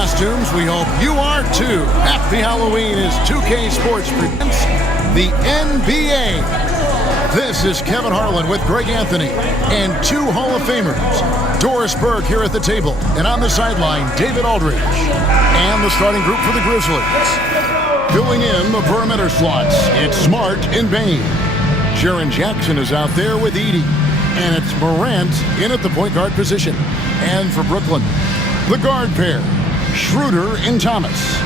costumes. We hope you are too. Happy Halloween as 2K Sports presents the NBA. This is Kevin Harlan with Greg Anthony and two Hall of Famers. Doris Burke here at the table, and on the sideline, David Aldridge. And the starting group for the Grizzlies. Filling in the perimeter slots, it's Smart and Bain. Jaren Jackson is out there with Edey. And it's Morant in at the point guard position. And for Brooklyn, the guard pair, Schroeder and Thomas.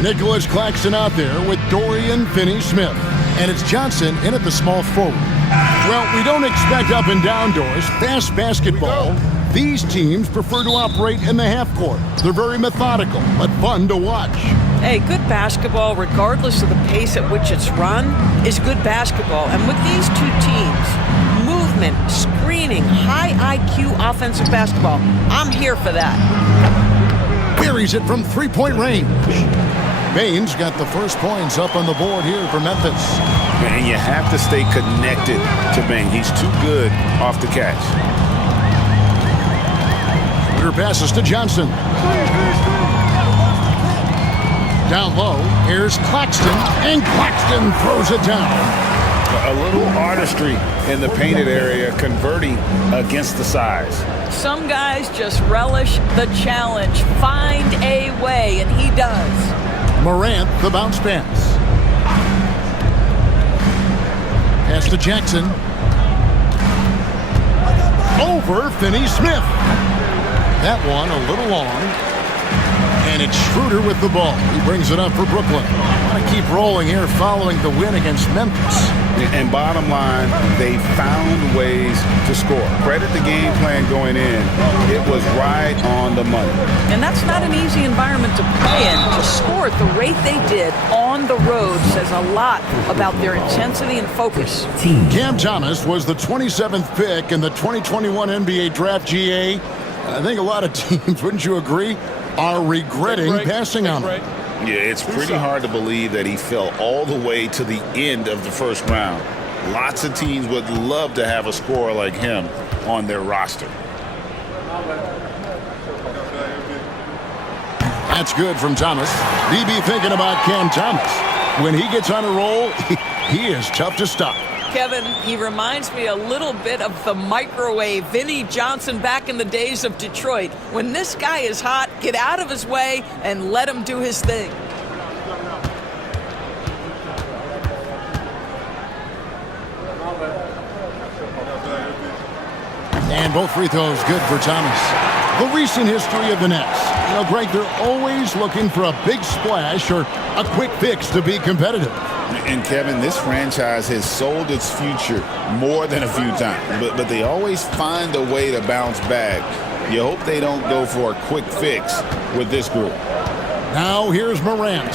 Nicholas Claxton out there with Dorian Finney-Smith. And it's Johnson in at the small forward. Well, we don't expect up and down, Doris. Fast basketball. These teams prefer to operate in the half court. They're very methodical, but fun to watch. Hey, good basketball, regardless of the pace at which it's run, is good basketball. And with these two teams, movement, screening, high IQ offensive basketball, I'm here for that. Buries it from three-point range. Bain's got the first points up on the board here for Memphis. And you have to stay connected to Bain. He's too good off the catch. Schroeder passes to Johnson. Down low, here's Claxton, and Claxton throws it down. A little artistry in the painted area, converting against the size. Some guys just relish the challenge. Find a way, and he does. Morant, the bounce pass. Pass to Jackson. Over Finney-Smith. That one a little long. And it's Schroeder with the ball. He brings it up for Brooklyn. Want to keep rolling here following the win against Memphis. And bottom line, they found ways to score. Credit the game plan going in. It was right on the money. And that's not an easy environment to play in. To score at the rate they did on the road says a lot about their intensity and focus. Cam Thomas was the 27th pick in the 2021 NBA Draft GA. I think a lot of teams, wouldn't you agree, are regretting passing on him. Yeah, it's pretty hard to believe that he fell all the way to the end of the first round. Lots of teams would love to have a scorer like him on their roster. That's good from Thomas. BB thinking about Cam Thomas. When he gets on a roll, he is tough to stop. Kevin, he reminds me a little bit of the microwave Vinnie Johnson back in the days of Detroit. When this guy is hot, get out of his way and let him do his thing. And both free throws good for Thomas. The recent history of the Nets. You know, Greg, they're always looking for a big splash or a quick fix to be competitive. And Kevin, this franchise has sold its future more than a few times, but they always find a way to bounce back. You hope they don't go for a quick fix with this group. Now here's Morant.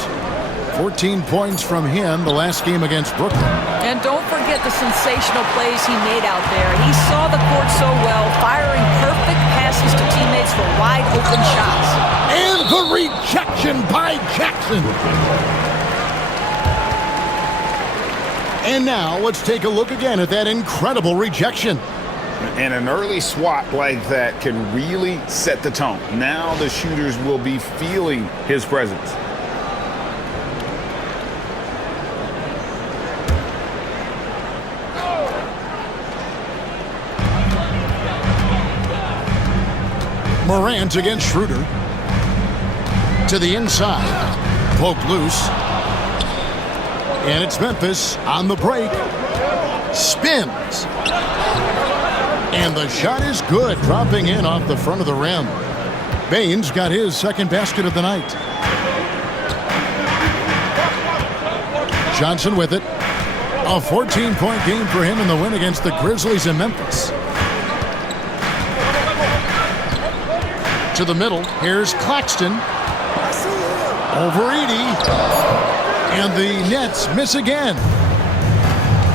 14 points from him the last game against Brooklyn. And don't forget the sensational plays he made out there. He saw the court so well, firing perfect passes to teammates for wide open shots. And the rejection by Jackson. And now let's take a look again at that incredible rejection. And an early swat like that can really set the tone. Now the shooters will be feeling his presence. Morant against Schroeder. To the inside. Poked loose. And it's Memphis on the break. Spins. And the shot is good, dropping in off the front of the rim. Bain's got his second basket of the night. Johnson with it. A 14-point game for him in the win against the Grizzlies in Memphis. To the middle, here's Claxton. Over Edey. And the Nets miss again.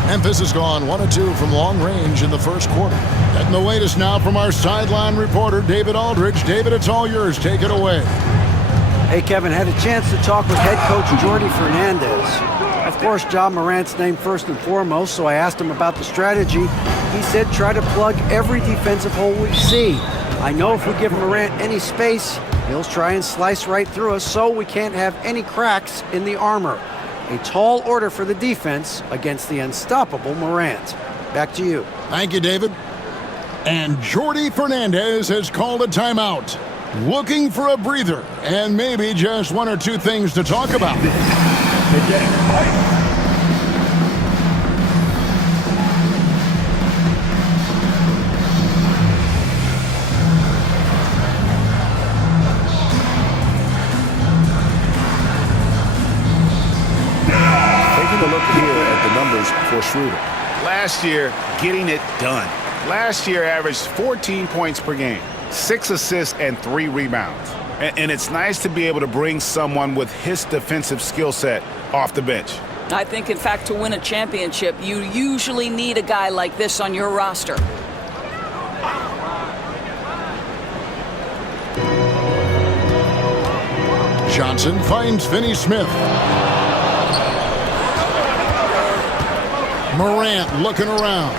Memphis has gone 1 of 2 from long range in the first quarter. Getting the latest now from our sideline reporter, David Aldridge. David, it's all yours. Take it away. Hey, Kevin, had a chance to talk with head coach Jordi Fernandez. Of course, Ja Morant's named first and foremost, so I asked him about the strategy. He said try to plug every defensive hole we see. I know if we give Morant any space, He'll try and slice right through us so we can't have any cracks in the armor. A tall order for the defense against the unstoppable Morant. Back to you. Thank you, David. And Jordi Fernandez has called a timeout. Looking for a breather and maybe just one or two things to talk about. Taking a look here at the numbers for Schroeder. Last year, getting it done. Last year averaged 14 points per game, 6 assists, and 3 rebounds. And it's nice to be able to bring someone with his defensive skill set off the bench. I think, in fact, to win a championship, you usually need a guy like this on your roster. Johnson finds Finney Smith. Morant looking around.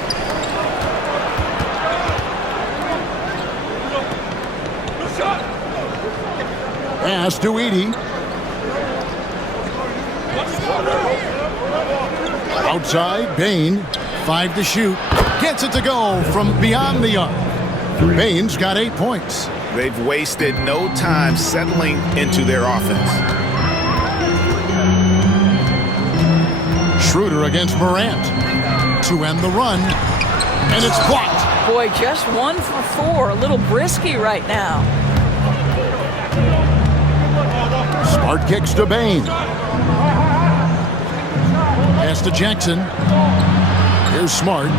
Pass to Edie. Outside, Bain. 5 to shoot. Gets it to go from beyond the arc. Bain's got 8 points. They've wasted no time settling into their offense. Schroeder against Morant to end the run, and it's blocked. Boy, just 1 for 4. A little brisky right now. Smart kicks to Bain. Pass to Jackson. Here's Smart.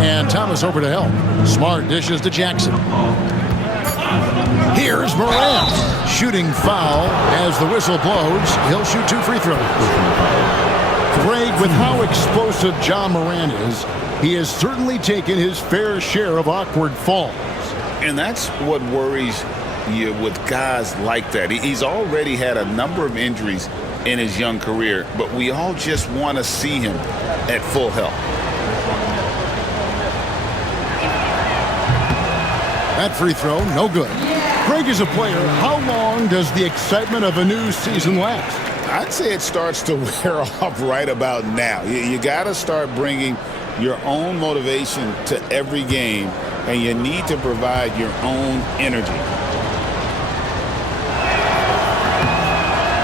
And Thomas over to help. Smart dishes to Jackson. Here's Morant. Shooting foul as the whistle blows. He'll shoot 2 free throws. Greg, with how explosive John Morant is, he has certainly taken his fair share of awkward falls. And that's what worries you with guys like that. He's already had a number of injuries in his young career, but we all just want to see him at full health. That free throw, no good. Greg is a player. How long does the excitement of a new season last? I'd say it starts to wear off right about now. You got to start bringing your own motivation to every game, and you need to provide your own energy.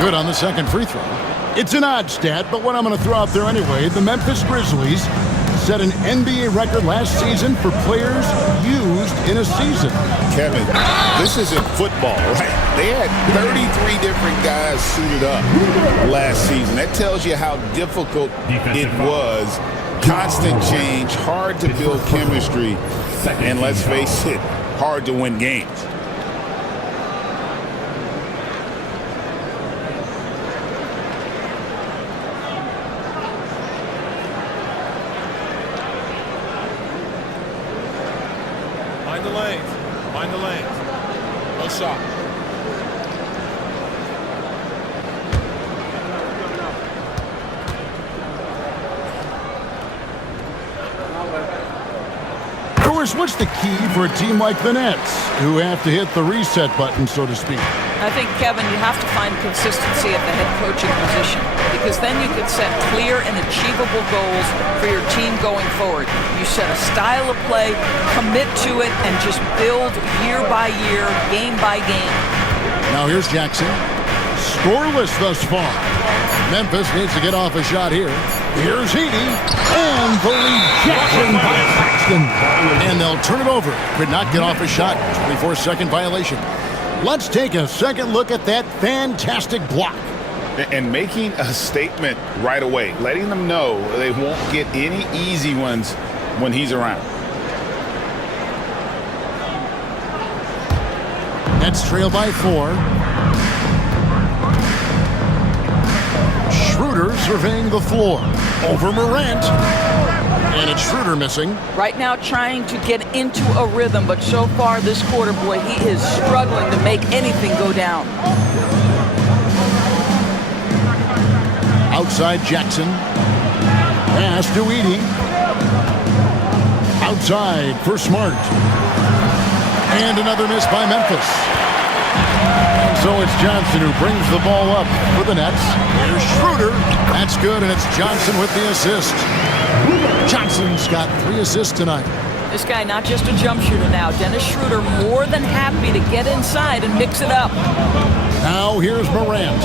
Good on the second free throw. It's an odd stat, but what I'm going to throw out there anyway. The Memphis Grizzlies set an NBA record last season for players used in a season. Kevin, this isn't football, right? They had 33 different guys suited up last season. That tells you how difficult it was. Constant change, hard to build chemistry, and let's face it, hard to win games. Mind the lanes. No shot. Of course, what's the key for a team like the Nets, who have to hit the reset button, so to speak? I think, Kevin, you have to find consistency at the head coaching position, because then you can set clear and achievable goals for your team going forward. You set a style of play, commit to it, and just build year by year, game by game. Now here's Jackson. Scoreless thus far. Memphis needs to get off a shot here. Here's Edie. And the rejection by Paxton. And they'll turn it over. Could not get off a shot. 24-second violation. Let's take a second look at that fantastic block. And making a statement right away, letting them know they won't get any easy ones when he's around. Nets trail by 4. Schroeder surveying the floor. Over Morant. And it's Schroeder missing. Right now trying to get into a rhythm, but so far this quarter, boy, he is struggling to make anything go down. Outside Jackson. Pass to Edie. Outside for Smart. And another miss by Memphis. And so it's Johnson who brings the ball up for the Nets. Here's Schroeder. That's good, and it's Johnson with the assist. Johnson's got 3 assists tonight. This guy not just a jump shooter now. Dennis Schroeder more than happy to get inside and mix it up. Now here's Morant.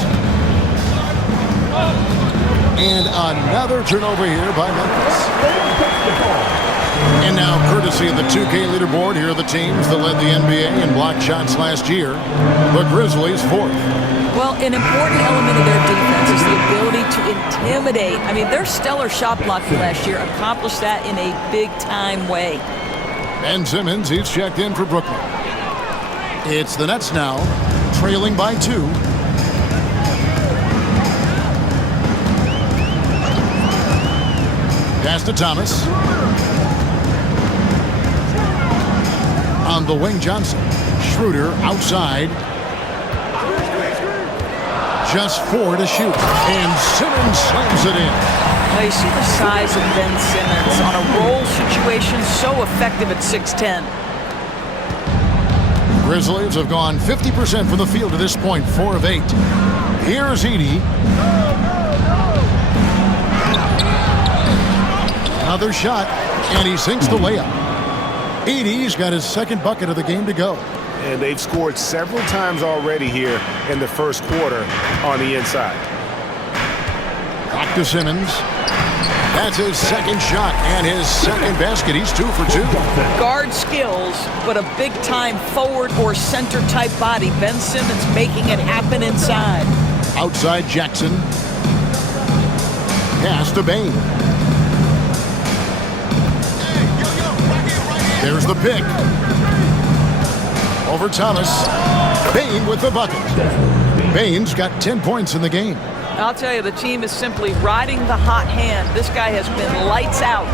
And another turnover here by Memphis. And now, courtesy of the 2K leaderboard, here are the teams that led the NBA in block shots last year. The Grizzlies 4th. Well, an important element of their defense is the ability to intimidate. I mean, their stellar shot blocking last year accomplished that in a big-time way. Ben Simmons, he's checked in for Brooklyn. It's the Nets now, trailing by 2. Pass to Thomas. On the wing, Johnson. Schroeder outside. Just 4 to shoot. And Simmons slams it in. Now you see the size of Ben Simmons on a roll situation, so effective at 6'10". Grizzlies have gone 50% from the field to this point, 4 of 8. Here's Edey. Another shot, and he sinks the layup. Edey's got his 2nd bucket of the game to go. And they've scored several times already here in the first quarter on the inside. Back to Simmons. That's his 2nd shot and his 2nd basket. He's 2 for 2. Guard skills, but a big-time forward or center-type body. Ben Simmons making it happen inside. Outside Jackson. Pass to Bane. There's the pick. Over Thomas. Bane with the bucket. Bane's got 10 points in the game. I'll tell you, the team is simply riding the hot hand. This guy has been lights out.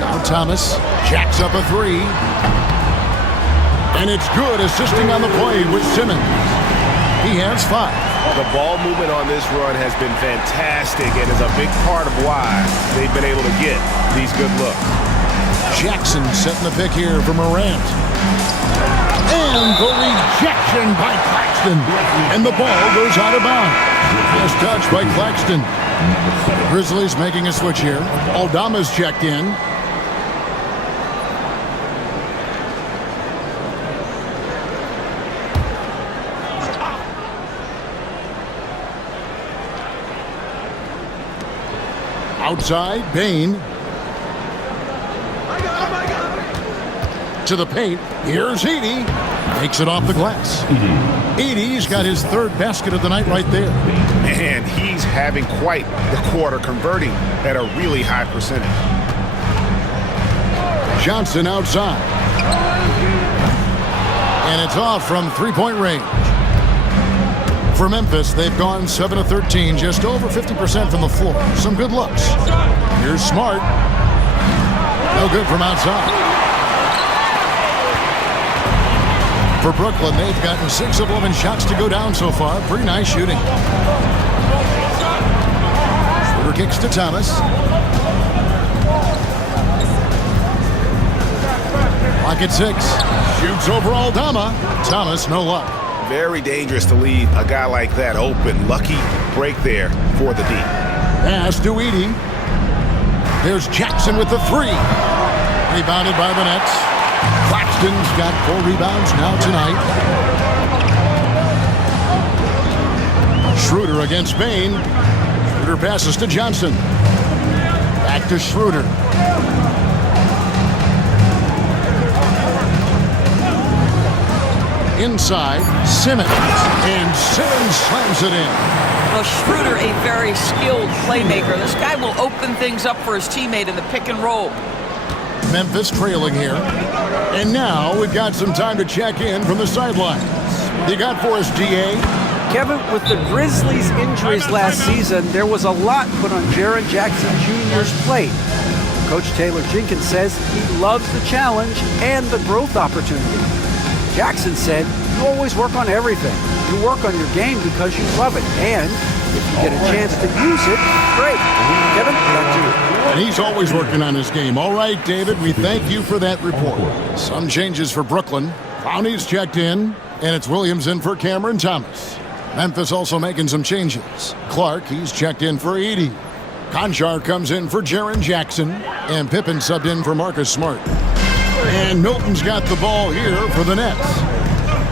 Now Thomas jacks up a 3. And it's good, assisting on the play with Simmons. He has 5. The ball movement on this run has been fantastic and is a big part of why they've been able to get these good looks. Jackson setting the pick here for Morant. And the rejection by Claxton. And the ball goes out of bounds. Nice touch by Claxton. Grizzlies making a switch here. Aldama's checked in. Outside, Bane. To the paint. Here's Edey. Makes it off the glass. Edey's got his 3rd basket of the night right there. Man, he's having quite the quarter, converting at a really high percentage. Johnson outside. And it's off from 3-point range. For Memphis, they've gone 7 of 13, just over 50% from the floor. Some good looks. Here's Smart. No good from outside. For Brooklyn, they've gotten 6 of 11 shots to go down so far. Pretty nice shooting. Schroeder kicks to Thomas. Pocket 6. Shoots over Aldama. Thomas, no luck. Very dangerous to leave a guy like that open. Lucky break there for the D. Pass to Edey. There's Jackson with the 3. Rebounded by the Nets. Claxton's got 4 rebounds now tonight. Schroeder against Bane. Schroeder passes to Johnson. Back to Schroeder. Inside, Simmons. And Simmons slams it in. Well, Schroeder, a very skilled playmaker. This guy will open things up for his teammate in the pick and roll. Memphis trailing here. And now we've got some time to check in from the sidelines. You got for us, DA? Kevin, with the Grizzlies' injuries last season, there was a lot put on Jaren Jackson Jr.'s plate. Coach Taylor Jenkins says he loves the challenge and the growth opportunity. Jackson said, "You always work on everything. You work on your game because you love it, and If you get a chance to use it, great. Kevin, back to you. And he's always working on his game. All right, David, we thank you for that report. Some changes for Brooklyn. Clowney's checked in, and it's Williams in for Cameron Thomas. Memphis also making some changes. Clark, he's checked in for Edey. Conchar comes in for Jaren Jackson, and Pippen subbed in for Marcus Smart. And Milton's got the ball here for the Nets.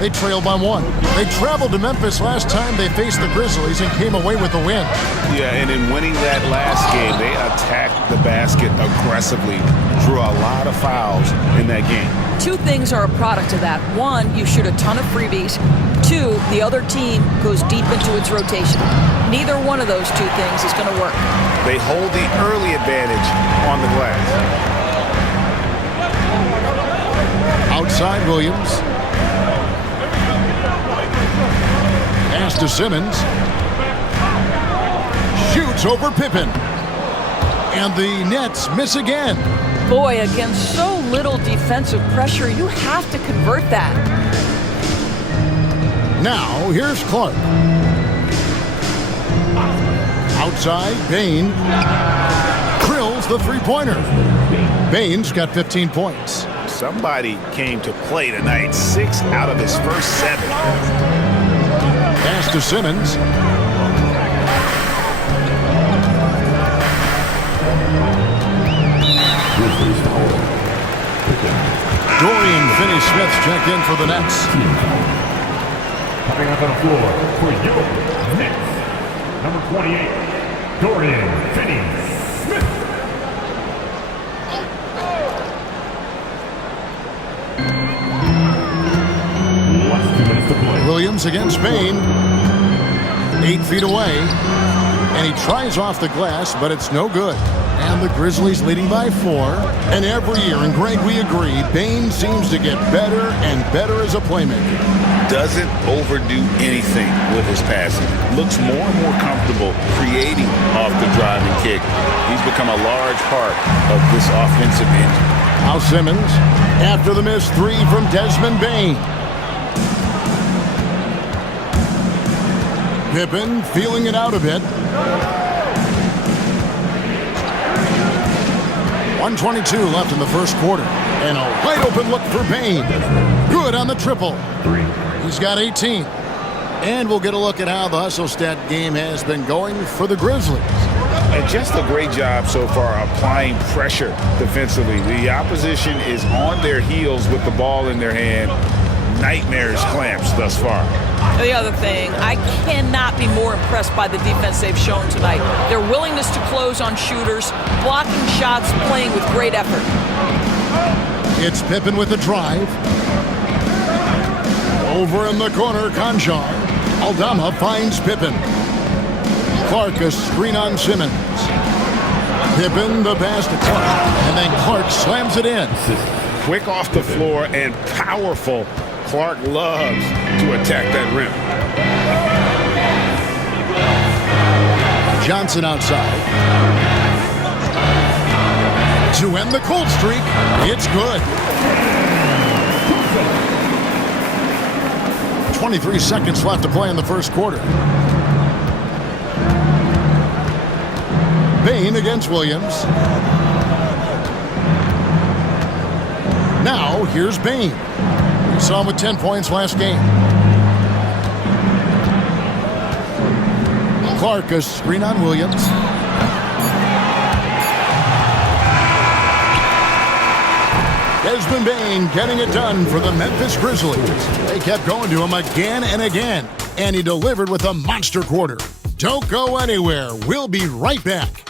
They trail by 1. They traveled to Memphis last time they faced the Grizzlies and came away with a win. Yeah, and in winning that last game, they attacked the basket aggressively, drew a lot of fouls in that game. 2 things are a product of that. 1, you shoot a ton of freebies. 2, the other team goes deep into its rotation. Neither one of those 2 things is going to work. They hold the early advantage on the glass. Outside Williams. Pass to Simmons. Shoots over Pippen. And the Nets miss again. Boy, against so little defensive pressure, you have to convert that. Now, here's Clark. Outside, Bane drills the three-pointer. Bane's got 15 points. Somebody came to play tonight. 6 out of his first 7. Pass to Simmons. Dorian Finney-Smith's checked in for the Nets. Coming up on the floor for York Knicks, number 28, Dorian Finney-Smith. Last 2 minutes to play. Williams against Bane. 8 feet away. And he tries off the glass, but it's no good. And the Grizzlies leading by 4. And every year, and Greg, we agree, Bane seems to get better and better as a playmaker. Doesn't overdo anything with his passing. Looks more and more comfortable creating off the driving kick. He's become a large part of this offensive engine. Now Simmons, after the missed 3 from Desmond Bane. Pippen feeling it out a bit. 1:22 left in the first quarter. And a wide open look for Bane. Good on the triple. He's got 18. And we'll get a look at how the hustle stat game has been going for the Grizzlies. And just a great job so far applying pressure defensively. The opposition is on their heels with the ball in their hand. Nightmares clamps thus far. The other thing, I cannot be more impressed by the defense they've shown tonight. Their willingness to close on shooters, blocking shots, playing with great effort. It's Pippen with the drive. Over in the corner, Conchar. Aldama finds Pippen. Clark a screen on Simmons. Pippen the pass to Clark. And then Clark slams it in. Quick off the floor and powerful. Clark loves to attack that rim. Johnson outside. To end the cold streak, it's good. 23 seconds left to play in the first quarter. Bane against Williams. Now, here's Bane. We saw him with 10 points last game. Clark a screen on Williams. Desmond Bane getting it done for the Memphis Grizzlies. They kept going to him again and again, and he delivered with a monster quarter. Don't go anywhere. We'll be right back.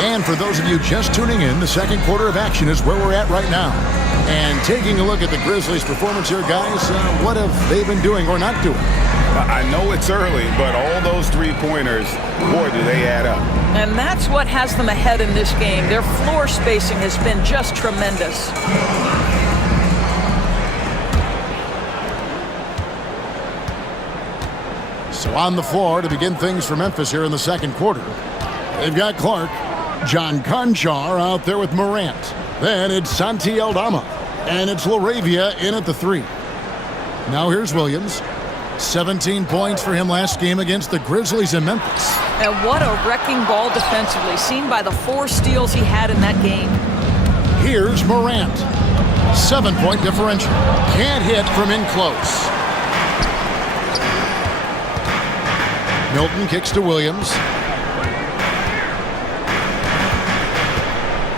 And for those of you just tuning in, the second quarter of action is where we're at right now. And taking a look at the Grizzlies' performance here, guys, what have they been doing or not doing? I know it's early, but all those three-pointers, boy, do they add up. And that's what has them ahead in this game. Their floor spacing has been just tremendous. So on the floor to begin things for Memphis here in the second quarter. They've got Clark, John Conchar out there with Morant. Then it's Santi Aldama. And it's LaRavia in at the 3. Now here's Williams. 17 points for him last game against the Grizzlies in Memphis. And what a wrecking ball defensively, seen by the 4 steals he had in that game. Here's Morant. 7-point differential. Can't hit from in close. Milton kicks to Williams.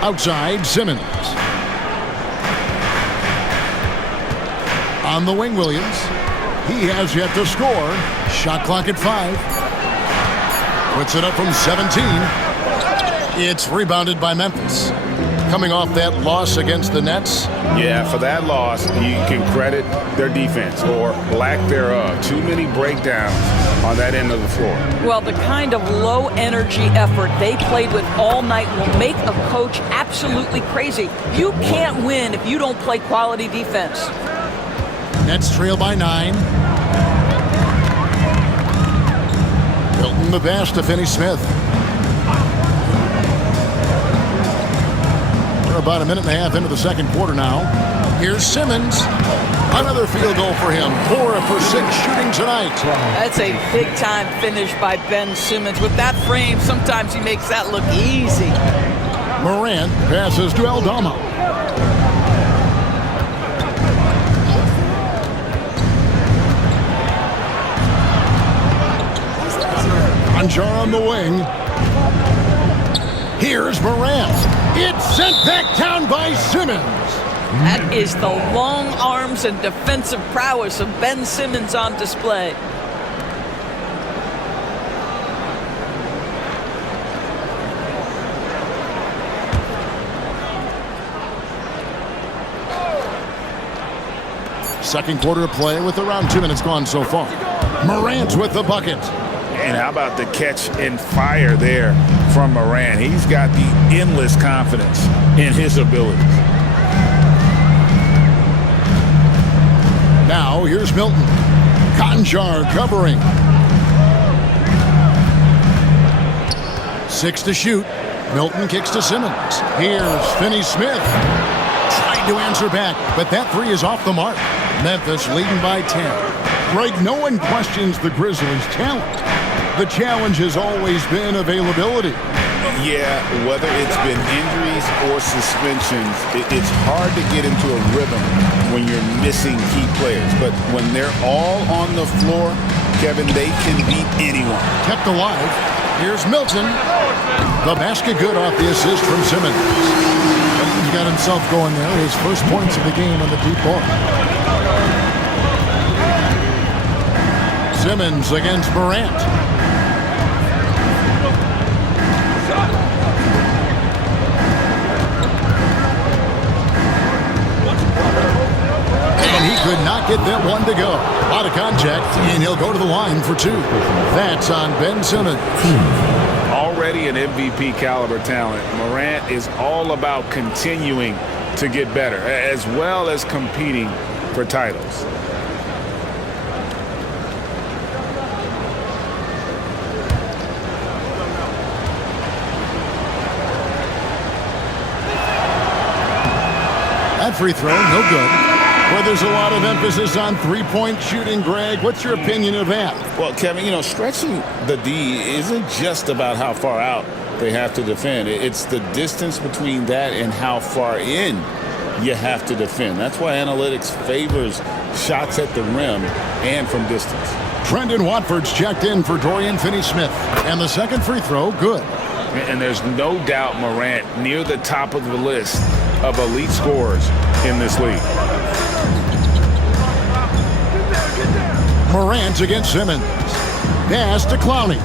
Outside, Simmons. On the wing, Williams. He has yet to score. Shot clock at 5. Puts it up from 17. It's rebounded by Memphis. Coming off that loss against the Nets. Yeah, for that loss, you can credit their defense or lack thereof. Too many breakdowns on that end of the floor. Well, the kind of low-energy effort they played with all night will make a coach absolutely crazy. You can't win if you don't play quality defense. Nets trail by 9. Milton the pass to Finney-Smith. We're about a minute and a half into the second quarter now. Here's Simmons. Another field goal for him. 4 for 6 shooting tonight. That's a big-time finish by Ben Simmons. With that frame, sometimes he makes that look easy. Morant passes to Aldama. Conchar on the wing. Here's Morant. It's sent back down by Simmons. That is the long arms and defensive prowess of Ben Simmons on display. Second quarter of play with around 2 minutes gone so far. Morant with the bucket. And how about the catch and fire there from Morant? He's got the endless confidence in his abilities. Now here's Milton. Conchar covering. 6 to shoot. Milton kicks to Simmons. Here's Finney-Smith. Trying to answer back, but that 3 is off the mark. Memphis leading by 10. Greg, no one questions the Grizzlies' talent. The challenge has always been availability. Yeah, whether it's been injuries or suspensions, it's hard to get into a rhythm when you're missing key players. But when they're all on the floor, Kevin, they can beat anyone. Kept alive. Here's Milton. The basket good off the assist from Simmons. Milton's got himself going there. His first points of the game on the deep ball. Simmons against Morant. And he could not get that one to go. A lot of contact, and he'll go to the line for 2. That's on Ben Simmons. Already an MVP caliber talent, Morant is all about continuing to get better, as well as competing for titles. That free throw, no good. Well, there's a lot of emphasis on three-point shooting, Greg. What's your opinion of that? Well, Kevin, you know, stretching the D isn't just about how far out they have to defend. It's the distance between that and how far in you have to defend. That's why analytics favors shots at the rim and from distance. Trendon Watford's checked in for Dorian Finney-Smith. And the second free throw, good. And there's no doubt Morant near the top of the list of elite scorers in this league. Morant against Simmons. Pass to Clowney.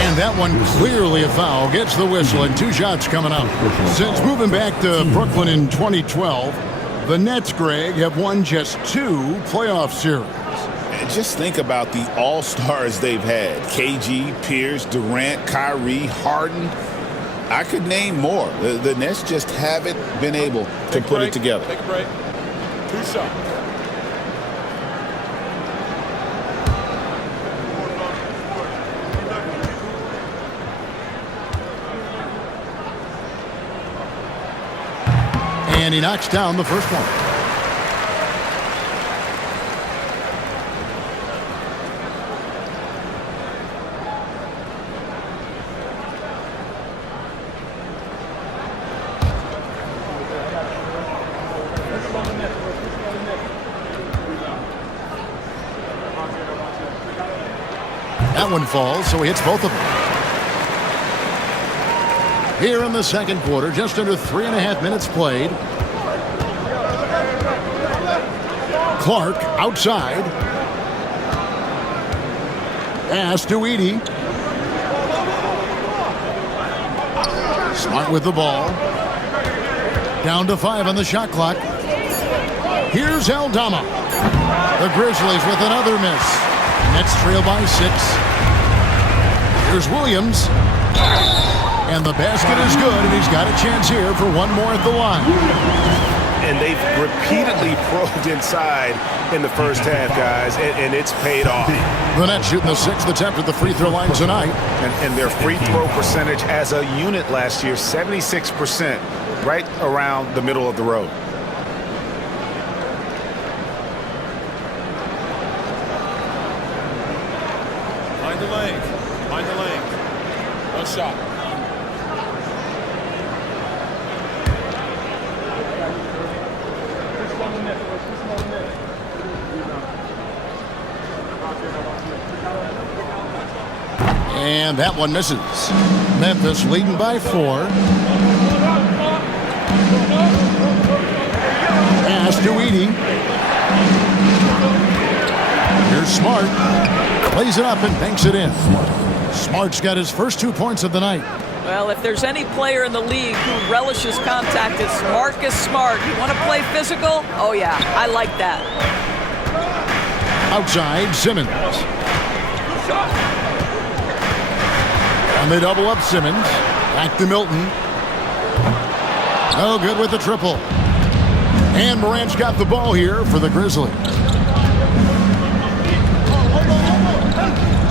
And that one clearly a foul. Gets the whistle and 2 shots coming up. Since moving back to Brooklyn in 2012, the Nets, Greg, have won just 2 playoff series. Just think about the all-stars they've had. KG, Pierce, Durant, Kyrie, Harden. I could name more. The Nets just haven't been able to put it together. Take a break. 2 shots. And he knocks down the first one. That one falls, so he hits both of them. Here in the second quarter, just under 3.5 minutes played. Clark outside. Pass to Edey. Smart with the ball. Down to 5 on the shot clock. Here's Aldama. The Grizzlies with another miss. Nets trail by 6. Here's Williams. And the basket is good, and he's got a chance here for one more at the line. And they've repeatedly probed inside in the first half, guys, and it's paid off. The Nets shooting the 6th attempt at the free throw line tonight. And their free throw percentage as a unit last year, 76%, right around the middle of the road. Mind the lane. Mind the lane. 1 shot. And that one misses. Memphis leading by 4. Pass to Edey. Here's Smart. Plays it up and banks it in. Smart's got his first 2 points of the night. Well, if there's any player in the league who relishes contact, it's Marcus Smart. You want to play physical? Oh, yeah, I like that. Outside, Simmons. And they double up Simmons. Back to Milton. No good with the triple. And Morant's got the ball here for the Grizzlies.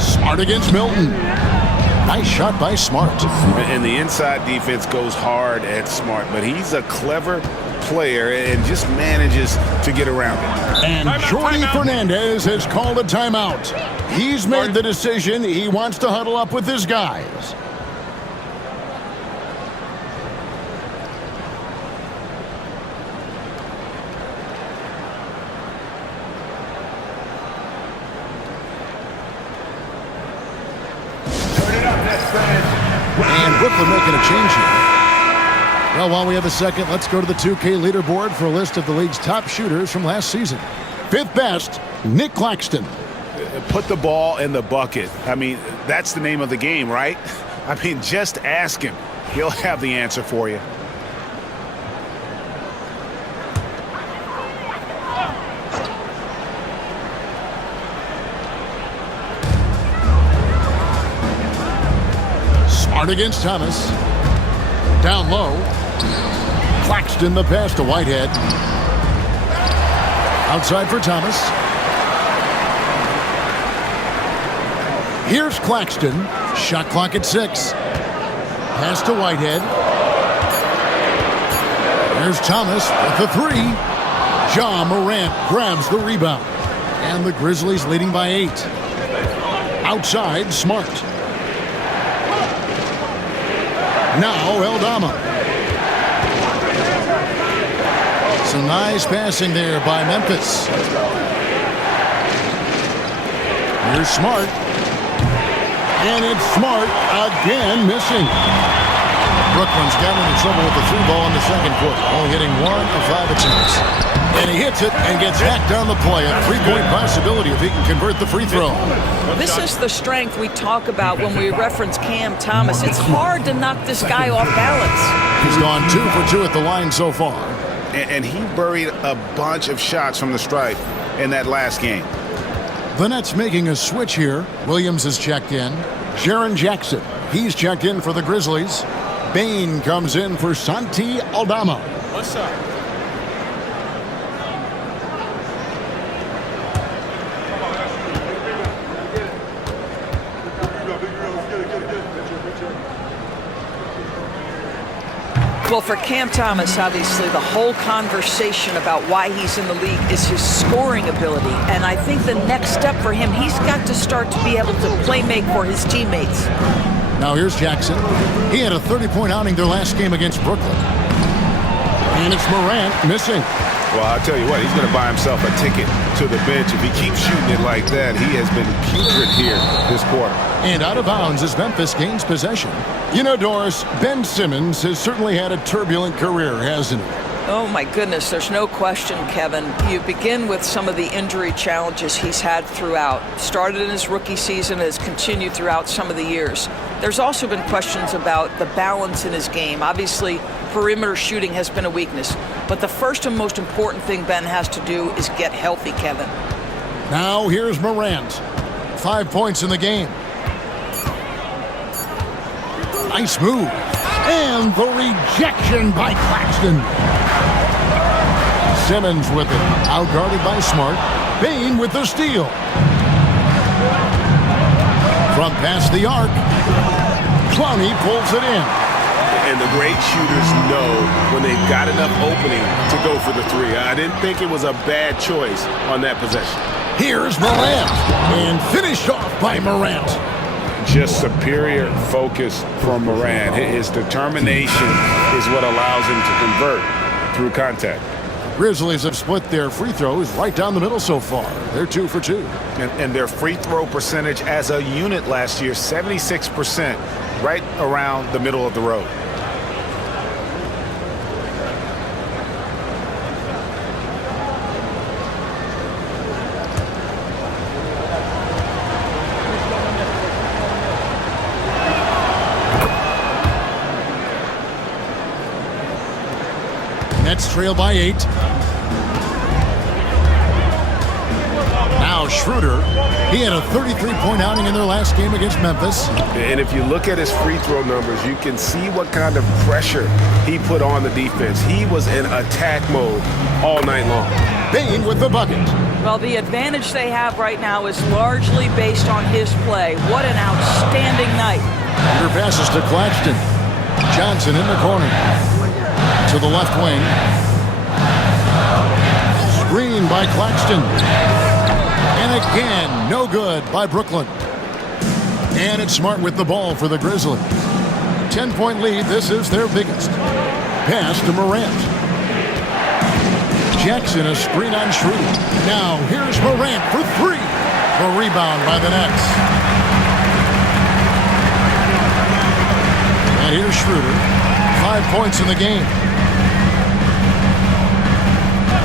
Smart against Milton. Nice shot by Smart. And the inside defense goes hard at Smart, but he's a clever player and just manages to get around it. And Jordy Fernandez has called a timeout. He's made the decision. He wants to huddle up with his guys. And Brooklyn making a change here. Well, while we have a second, let's go to the 2K leaderboard for a list of the league's top shooters from last season. 5th best, Nick Claxton. Put the ball in the bucket. I mean, that's the name of the game, right? I mean, just ask him. He'll have the answer for you. Smart against Thomas. Down low. Claxton the pass to Whitehead. Outside for Thomas. Here's Claxton. Shot clock at 6. Pass to Whitehead. There's Thomas with the 3. Ja Morant grabs the rebound. And the Grizzlies leading by 8. Outside, Smart. Now Aldama. Some nice passing there by Memphis. Here's Smart. And it's Smart again missing. Brooklyn's got into trouble with the 3 ball in the second quarter. Only hitting 1 of 5 attempts. And he hits it and gets hacked on the play. A 3-point possibility if he can convert the free throw. This is the strength we talk about when we reference Cam Thomas. It's hard to knock this guy off balance. He's gone 2 for 2 at the line so far. And he buried a bunch of shots from the stripe in that last game. The Nets making a switch here. Williams is checked in. Jaren Jackson, he's checked in for the Grizzlies. Bane comes in for Santi Aldama. One shot. Well, for Cam Thomas, obviously, the whole conversation about why he's in the league is his scoring ability. And I think the next step for him, he's got to start to be able to play make for his teammates. Now here's Jackson. He had a 30-point outing their last game against Brooklyn. And it's Morant missing. Well, I'll tell you what, he's going to buy himself a ticket to the bench. If he keeps shooting it like that, he has been putrid here this quarter. And out of bounds as Memphis gains possession. You know, Doris, Ben Simmons has certainly had a turbulent career, hasn't he? Oh, my goodness, there's no question, Kevin. You begin with some of the injury challenges he's had throughout. Started in his rookie season, has continued throughout some of the years. There's also been questions about the balance in his game. Obviously, perimeter shooting has been a weakness. But the first and most important thing Ben has to do is get healthy, Kevin. Now here's Morant. 5 points in the game. Nice move. And the rejection by Claxton. Simmons with it. Outguarded by Smart. Bane with the steal. From past the arc. Clowney pulls it in. And the great shooters know when they've got enough opening to go for the three. I didn't think it was a bad choice on that possession. Here's Morant. And finished off by Morant. Just superior focus from Morant. His determination is what allows him to convert through contact. Grizzlies have split their free throws right down the middle so far. They're 2 for 2. And their free throw percentage as a unit last year, 76%, right around the middle of the road. Nets trail by 8. Now Schroeder. He had a 33-point outing in their last game against Memphis. And if you look at his free throw numbers, you can see what kind of pressure he put on the defense. He was in attack mode all night long. Bane with the bucket. Well, the advantage they have right now is largely based on his play. What an outstanding night. Under passes to Claxton. Johnson in the corner. To the left wing. Screen by Claxton. And again, no good by Brooklyn. And it's Smart with the ball for the Grizzlies. 10-point lead. This is their biggest. Pass to Morant. Jackson, a screen on Schroeder. Now here's Morant for 3. The rebound by the Nets. And here's Schroeder. 5 points in the game.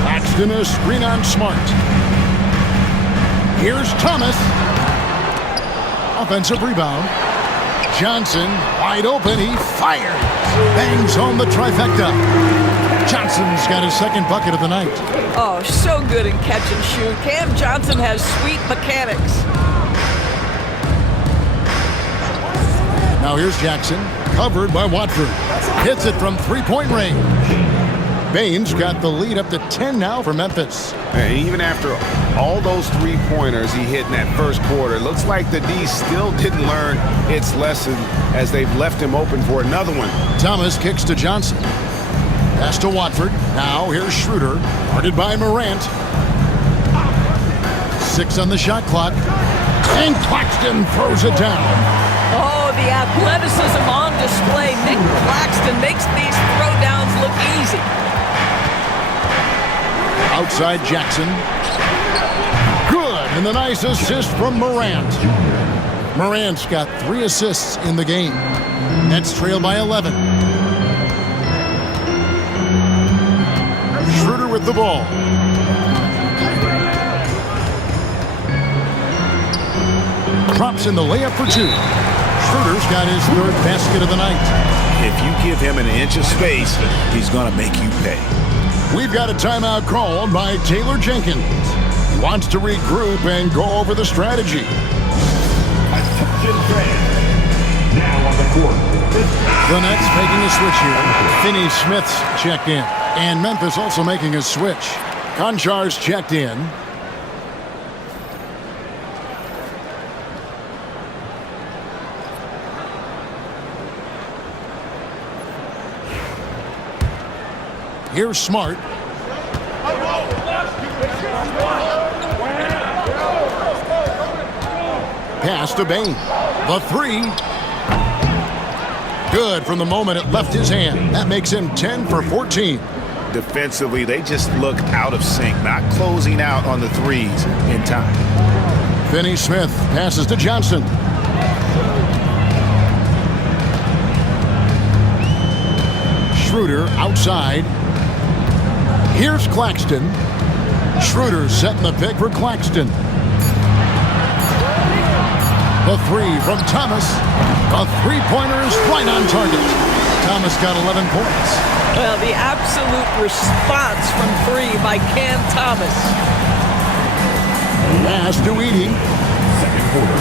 Claxton, a screen on Smart. Here's Thomas. Offensive rebound. Johnson, wide open. He fires. Bangs home the trifecta. Johnson's got his second bucket of the night. Oh, so good in catch and shoot. Cam Johnson has sweet mechanics. Now here's Jackson. Covered by Watford. Hits it from 3-point range. Bane's got the lead up to 10 now for Memphis. And even after all those three-pointers he hit in that first quarter, it looks like the D still didn't learn its lesson as they've left him open for another one. Thomas kicks to Johnson. Pass to Watford. Now here's Schroeder. Guarded by Morant. 6 on the shot clock. And Claxton throws it down. Oh, the athleticism on display. Nick Claxton makes these throwdowns look easy. Outside Jackson. Good. And the nice assist from Morant. Morant's got 3 assists in the game. Nets trail by 11. Schroeder with the ball. Drops in the layup for 2. Schroeder's got his 3rd basket of the night. If you give him an inch of space, he's going to make you pay. We've got a timeout called by Taylor Jenkins. wants to regroup and go over the strategy. Attention fans. Now on the court. The Nets making a switch here. Finney Smith's checked in. And Memphis also making a switch. Konchar's checked in. Here's Smart. Pass to Bain. The three. Good from the moment it left his hand. That makes him 10 for 14. Defensively, they just look out of sync, not closing out on the threes in time. Finney Smith passes to Johnson. Schroeder outside. Here's Claxton. Schroeder setting the pick for Claxton. The three from Thomas. A three-pointer is right on target. Thomas got 11 points. Well, the absolute response from three by Cam Thomas. Pass to Edey. Second quarter.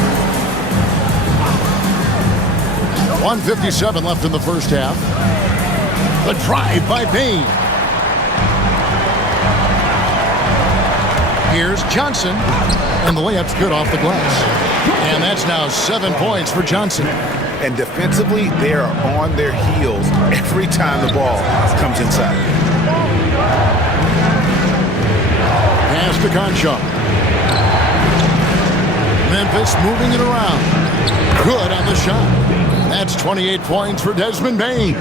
1:57 left in the first half. The drive by Bain. Here's Johnson. And the layup's good off the glass. And that's now 7 points for Johnson. And defensively, they are on their heels every time the ball comes inside. Pass to Conchar. Memphis moving it around. Good on the shot. That's 28 points for Desmond Bain.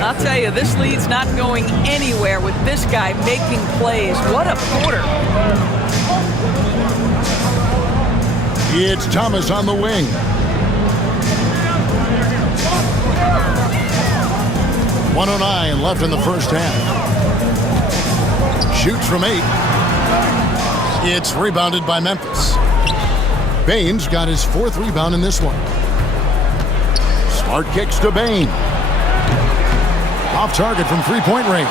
I'll tell you, this lead's not going anywhere with this guy making plays. What a quarter. It's Thomas on the wing. .109 left in the first half. Shoots from 8. It's rebounded by Memphis. Bain's got his 4th rebound in this one. Smart kicks to Bain. Off target from three-point range.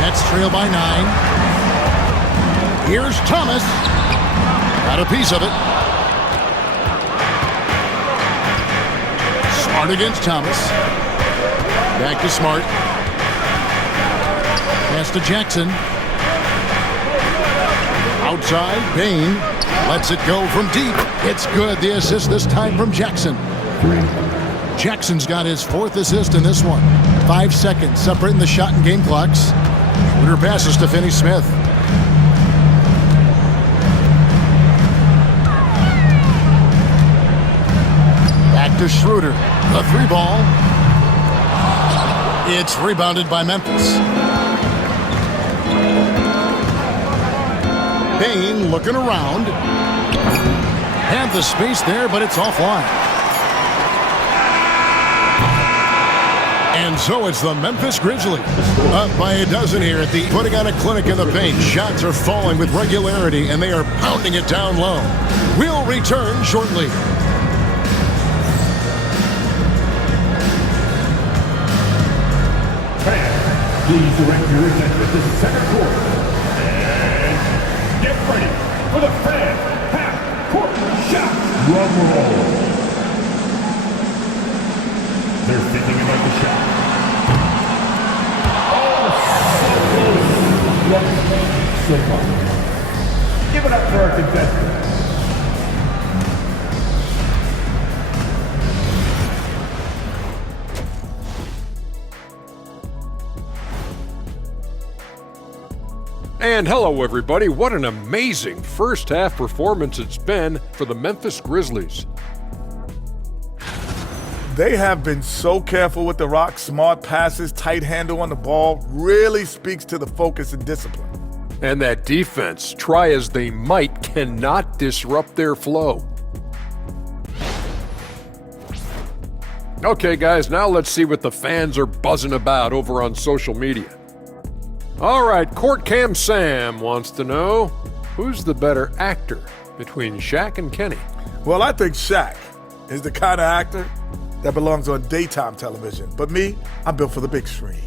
Nets trail by 9. Here's Thomas. Got a piece of it. Smart against Thomas. Back to Smart. Pass to Jackson. Outside, Bain lets it go from deep. It's good. The assist this time from Jackson. Jackson's got his 4th assist in this one. 5 seconds separating the shot and game clocks. Schroeder passes to Finney Smith. Back to Schroeder. The 3 ball. It's rebounded by Memphis. Bain looking around. Had the space there, but it's offline. And so it's the Memphis Grizzlies. Up by a dozen here at the putting on a clinic in the paint. Shots are falling with regularity, and they are pounding it down low. We'll return shortly. Please direct your attention to the second quarter. And get ready for the fan half-court shot. Drum roll. They're thinking about the shot. Oh, so far. Give it up for our contestants. And hello, everybody. What an amazing first half performance it's been for the Memphis Grizzlies. They have been so careful with the rock. Smart passes, tight handle on the ball, really speaks to the focus and discipline. And that defense, try as they might, cannot disrupt their flow. Okay, guys, now let's see what the fans are buzzing about over on social media. All right, Court Cam Sam wants to know, who's the better actor between Shaq and Kenny? Well, I think Shaq is the kind of actor that belongs on daytime television. But me, I'm built for the big screen.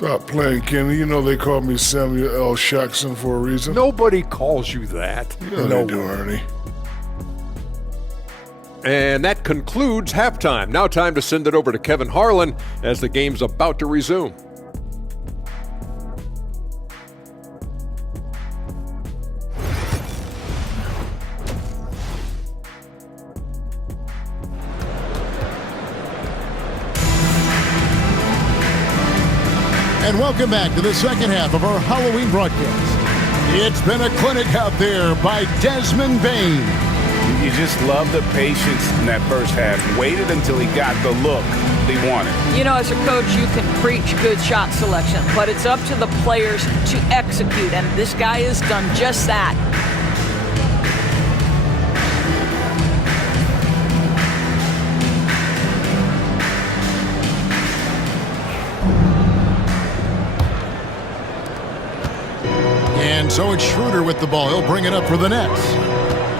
Stop playing, Kenny. You know they call me Samuel L. Jackson for a reason. Nobody calls you that. Yeah, they do, Ernie. And that concludes halftime. Now time to send it over to Kevin Harlan as the game's about to resume. And welcome back to the second half of our Halloween broadcast. It's been a clinic out there by Desmond Bain. You just love the patience in that first half. Waited until he got the look he wanted. You know, as a coach, you can preach good shot selection, but it's up to the players to execute, and this guy has done just that. And so it's Schroeder with the ball. He'll bring it up for the Nets.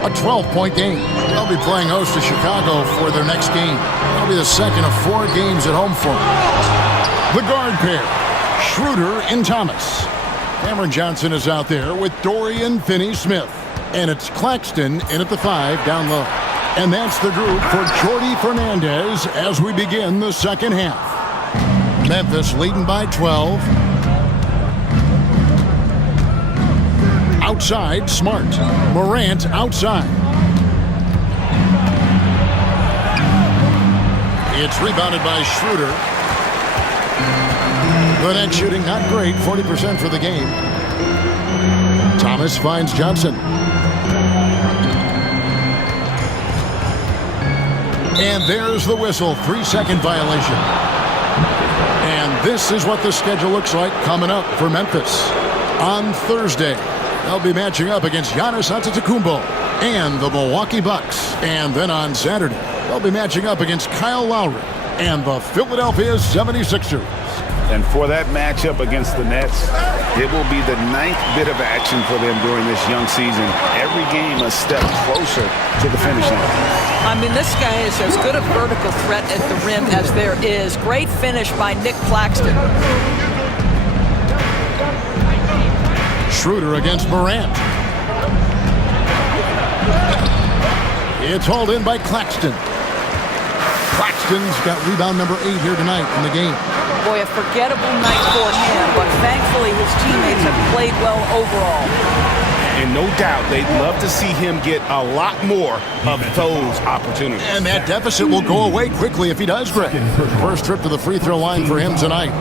A 12-point game. They'll be playing host to Chicago for their next game. That'll be the second of 4 games at home for them. The guard pair, Schroeder and Thomas. Cameron Johnson is out there with Dorian Finney-Smith. And it's Claxton in at the 5 down low. And that's the group for Jordi Fernandez as we begin the second half. Memphis leading by 12. Outside, Smart. Morant outside. It's rebounded by Schroeder. The net shooting not great, 40% for the game. Thomas finds Johnson. And there's the whistle, 3-second violation. And this is what the schedule looks like coming up for Memphis. On Thursday, they'll be matching up against Giannis Antetokounmpo and the Milwaukee Bucks. And then on Saturday, they'll be matching up against Kyle Lowry and the Philadelphia 76ers. And for that matchup against the Nets, it will be the 9th bit of action for them during this young season. Every game a step closer to the finish line. I mean, this guy is as good a vertical threat at the rim as there is. Great finish by Nick Claxton. Schroeder against Morant. It's hauled in by Claxton. Claxton's got rebound number 8 here tonight in the game. Boy, a forgettable night for him, but thankfully his teammates have played well overall. And no doubt they'd love to see him get a lot more of those opportunities. And that deficit will go away quickly if he does, Greg. First trip to the free throw line for him tonight.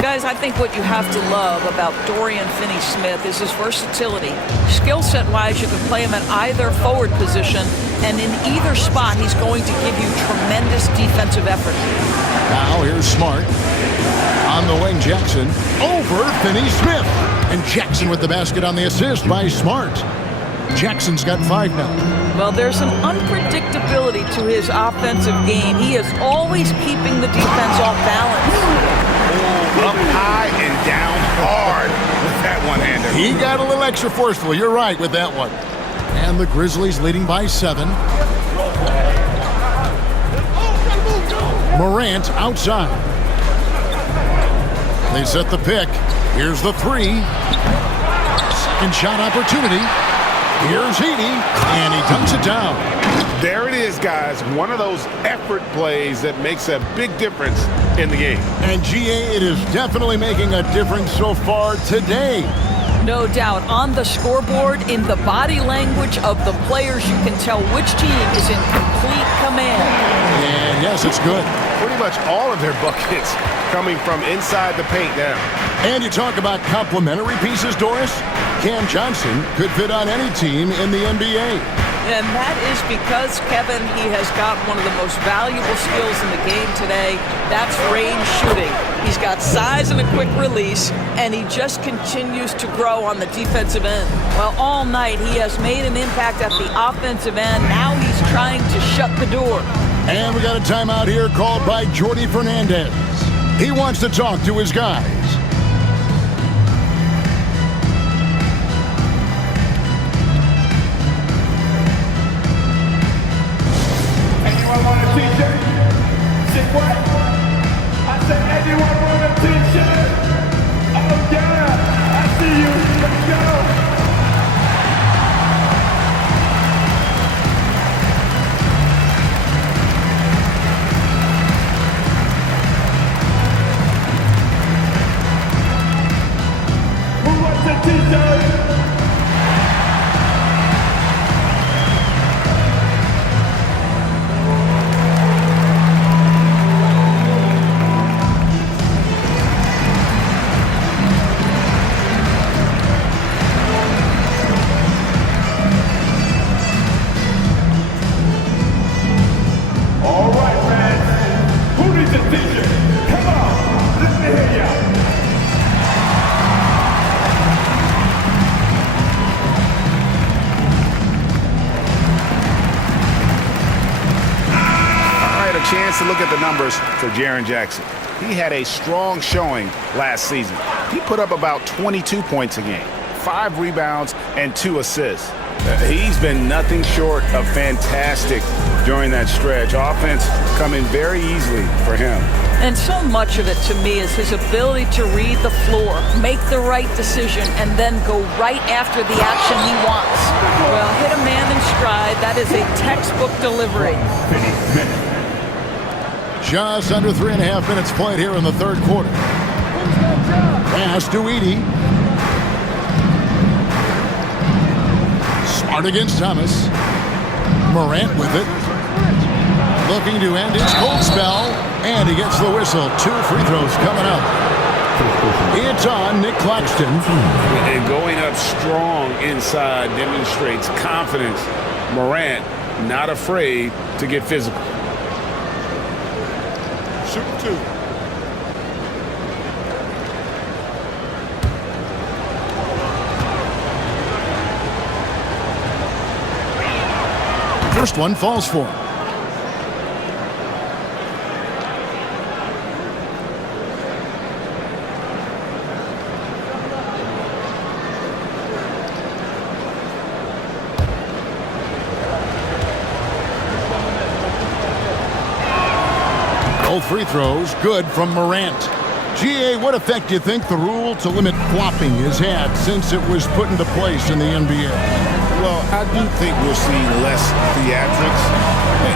Guys, I think what you have to love about Dorian Finney-Smith is his versatility. Skill set-wise, you can play him at either forward position, and in either spot, he's going to give you tremendous defensive effort. Now here's Smart. On the wing, Jackson. Over Finney-Smith. And Jackson with the basket on the assist by Smart. Jackson's got 5 now. Well, there's an unpredictability to his offensive game. He is always keeping the defense off balance. Up high and down hard with that one-hander. He got a little extra forceful. You're right with that one. And the Grizzlies leading by 7. Morant outside. They set the pick. Here's the 3. Second shot opportunity. Here's Heaney, and he dunks it down. There it is, guys. One of those effort plays that makes a big difference in the game. And GA, it is definitely making a difference so far today. No doubt. On the scoreboard, in the body language of the players, you can tell which team is in complete command. And yes, it's good. Pretty much all of their buckets coming from inside the paint now. And you talk about complementary pieces, Doris. Cam Johnson could fit on any team in the NBA. And that is because, Kevin, he has got one of the most valuable skills in the game today. That's range shooting. He's got size and a quick release, and he just continues to grow on the defensive end. Well, all night he has made an impact at the offensive end. Now he's trying to shut the door. And we got a timeout here called by Jordi Fernandez. He wants to talk to his guys. Anyone want a t-shirt? Say what? I said, anyone want a t-shirt? Oh yeah, I see you. Let's go. Who wants a t-shirt? All right, man. Who needs a t-shirt? Come on, let me hear ya. All right, a chance to look at the numbers for Jaren Jackson. He had a strong showing last season. He put up about 22 points a game, 5 rebounds, and 2 assists. He's been nothing short of fantastic during that stretch. Offense coming very easily for him. And so much of it to me is his ability to read the floor, make the right decision, and then go right after the action he wants. Well, hit a man in stride. That is a textbook delivery. Just under 3.5 minutes played here in the third quarter. Pass to Edey. Smart against Thomas. Morant with it. Looking to end his cold spell. And he gets the whistle. 2 free throws coming up. It's on Nick Claxton. And going up strong inside demonstrates confidence. Morant not afraid to get physical. Shoot 2. First one falls for him. Both free throws good from Morant. GA, what effect do you think the rule to limit flopping has had since it was put into place in the NBA? Well, I do think we're seeing less theatrics,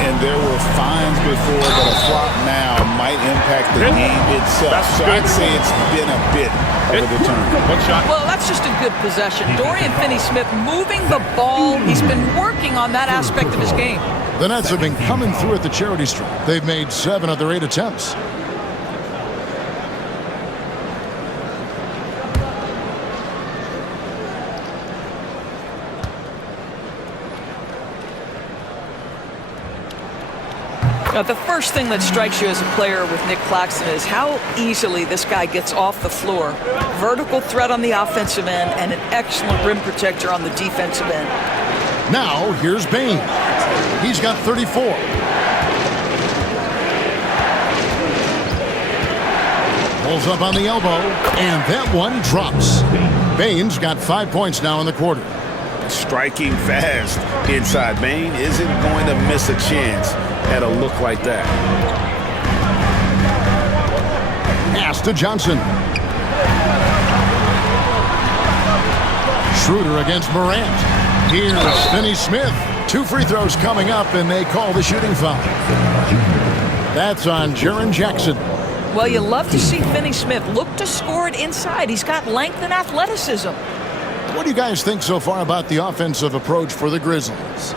and there were fines before, but a flop now might impact the game itself. So I'd say it's been a bit of a deterrent. One shot. Well, that's just a good possession. Dorian Finney-Smith moving the ball. He's been working on that aspect of his game. The Nets have been coming through at the charity stripe. They've made 7 of their 8 attempts. Now, the first thing that strikes you as a player with Nick Claxton is how easily this guy gets off the floor. Vertical threat on the offensive end and an excellent rim protector on the defensive end. Now, here's Bain. He's got 34. Pulls up on the elbow, and that one drops. Bain's got 5 points now in the quarter. Striking fast inside. Bain isn't going to miss a chance at a look like that. Pass to Johnson. Schroeder against Morant. Here's Finney-Smith. 2 free throws coming up, and they call the shooting foul. That's on Jaren Jackson. Well, you love to see Finney-Smith look to score it inside. He's got length and athleticism. What do you guys think so far about the offensive approach for the Grizzlies?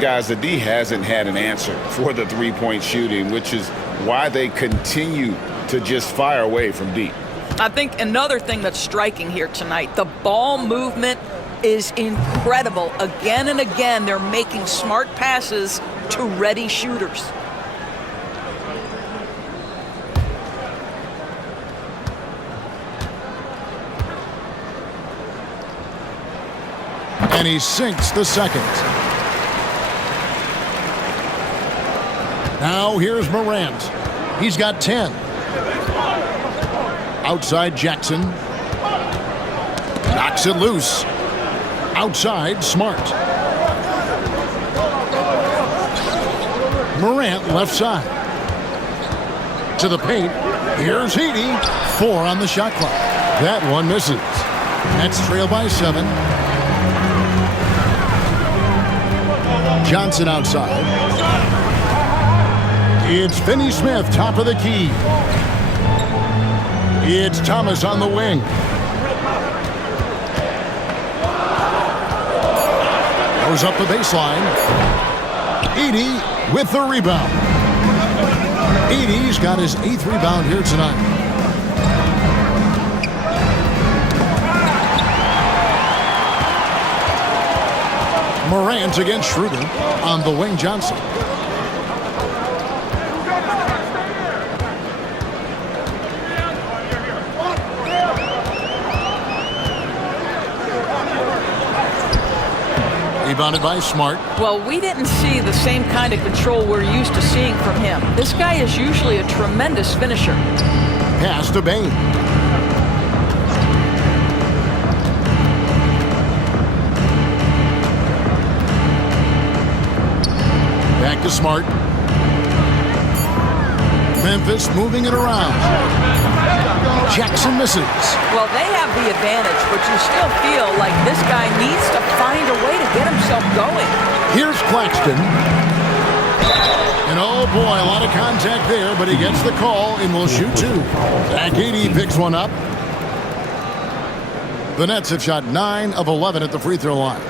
Guys, the D hasn't had an answer for the three-point shooting, which is why they continue to just fire away from deep. I think another thing that's striking here tonight, the ball movement is incredible. Again and again, they're making smart passes to ready shooters. And he sinks the second. Now here's Morant. He's got 10. Outside Jackson. Knocks it loose. Outside Smart. Morant left side. To the paint. Here's Edey. 4 on the shot clock. That one misses. Nets trail by 7. Johnson outside. It's Finney-Smith, top of the key. It's Thomas on the wing. Goes up the baseline. Edey with the rebound. Edey's got his 8th rebound here tonight. Morant against Schroeder on the wing. Johnson. Rebounded by Smart. Well, we didn't see the same kind of control we're used to seeing from him. This guy is usually a tremendous finisher. Pass to Bane. Back to Smart. Memphis moving it around. Jackson misses. Well, they have the advantage, but you still feel like this guy needs to find a way to get himself going. Here's Claxton. And oh boy, a lot of contact there, but he gets the call and will shoot 2. Zach Edey picks one up. The Nets have shot 9 of 11 at the free throw line.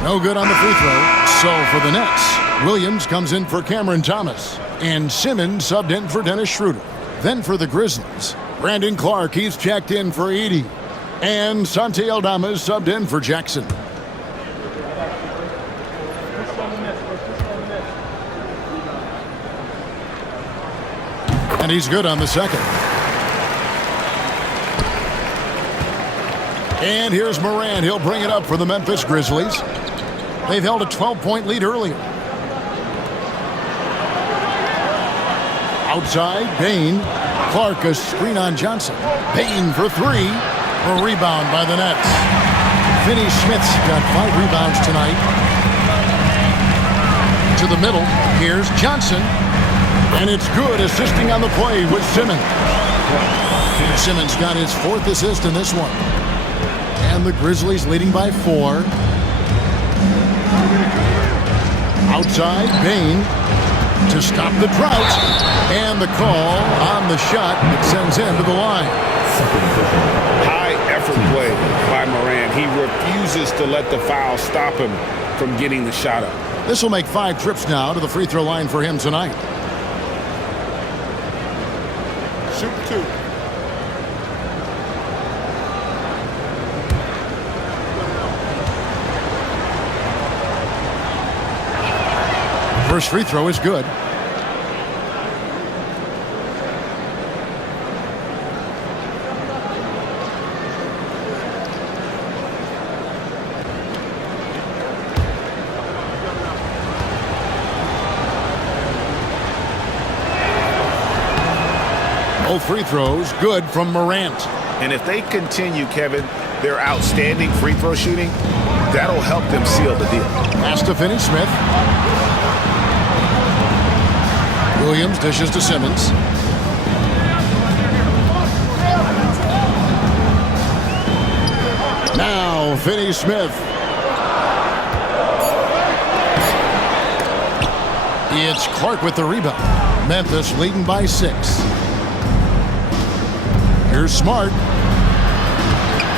No good on the free throw. So for the Nets, Williams comes in for Cameron Thomas. And Simmons subbed in for Dennis Schroeder. Then for the Grizzlies, Brandon Clark, he's checked in for Edey. And Santi Aldama is subbed in for Jackson. And he's good on the second. And here's Morant. He'll bring it up for the Memphis Grizzlies. They've held a 12-point lead earlier. Outside, Bane. Clark, a screen on Johnson. Bane for 3. A rebound by the Nets. Finney-Smith's got 5 rebounds tonight. To the middle. Here's Johnson. And it's good, assisting on the play with Simmons. Simmons got his 4th assist in this one. And the Grizzlies leading by 4. Outside, Bane to stop the drought. And the call on the shot that sends him to the line. High effort play by Morant. He refuses to let the foul stop him from getting the shot up. This will make 5 trips now to the free throw line for him tonight. Shoot 2. First free throw is good. Both free throws good from Morant. And if they continue, Kevin, their outstanding free throw shooting, that'll help them seal the deal. Pass to Finney-Smith. Williams dishes to Simmons. Now Finney-Smith. It's Clark with the rebound. Memphis leading by 6. Here's Smart.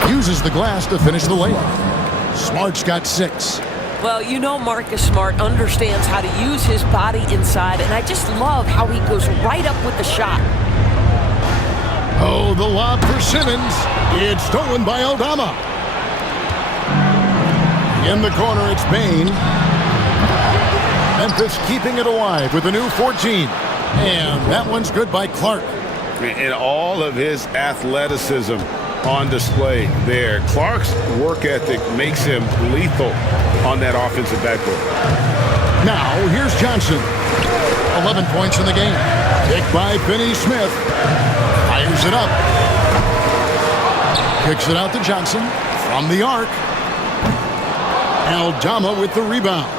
Uses the glass to finish the layup. Smart's got 6. Well, you know Marcus Smart understands how to use his body inside, and I just love how he goes right up with the shot. Oh, the lob for Simmons. It's stolen by Aldama. In the corner, it's Bane. Memphis keeping it alive with a new 14. And that one's good by Clark. And all of his athleticism on display there. Clark's work ethic makes him lethal on that offensive backboard. Now, here's Johnson. 11 points in the game. Kicked by Finney Smith. Fires it up. Kicks it out to Johnson from the arc. Aldama with the rebound.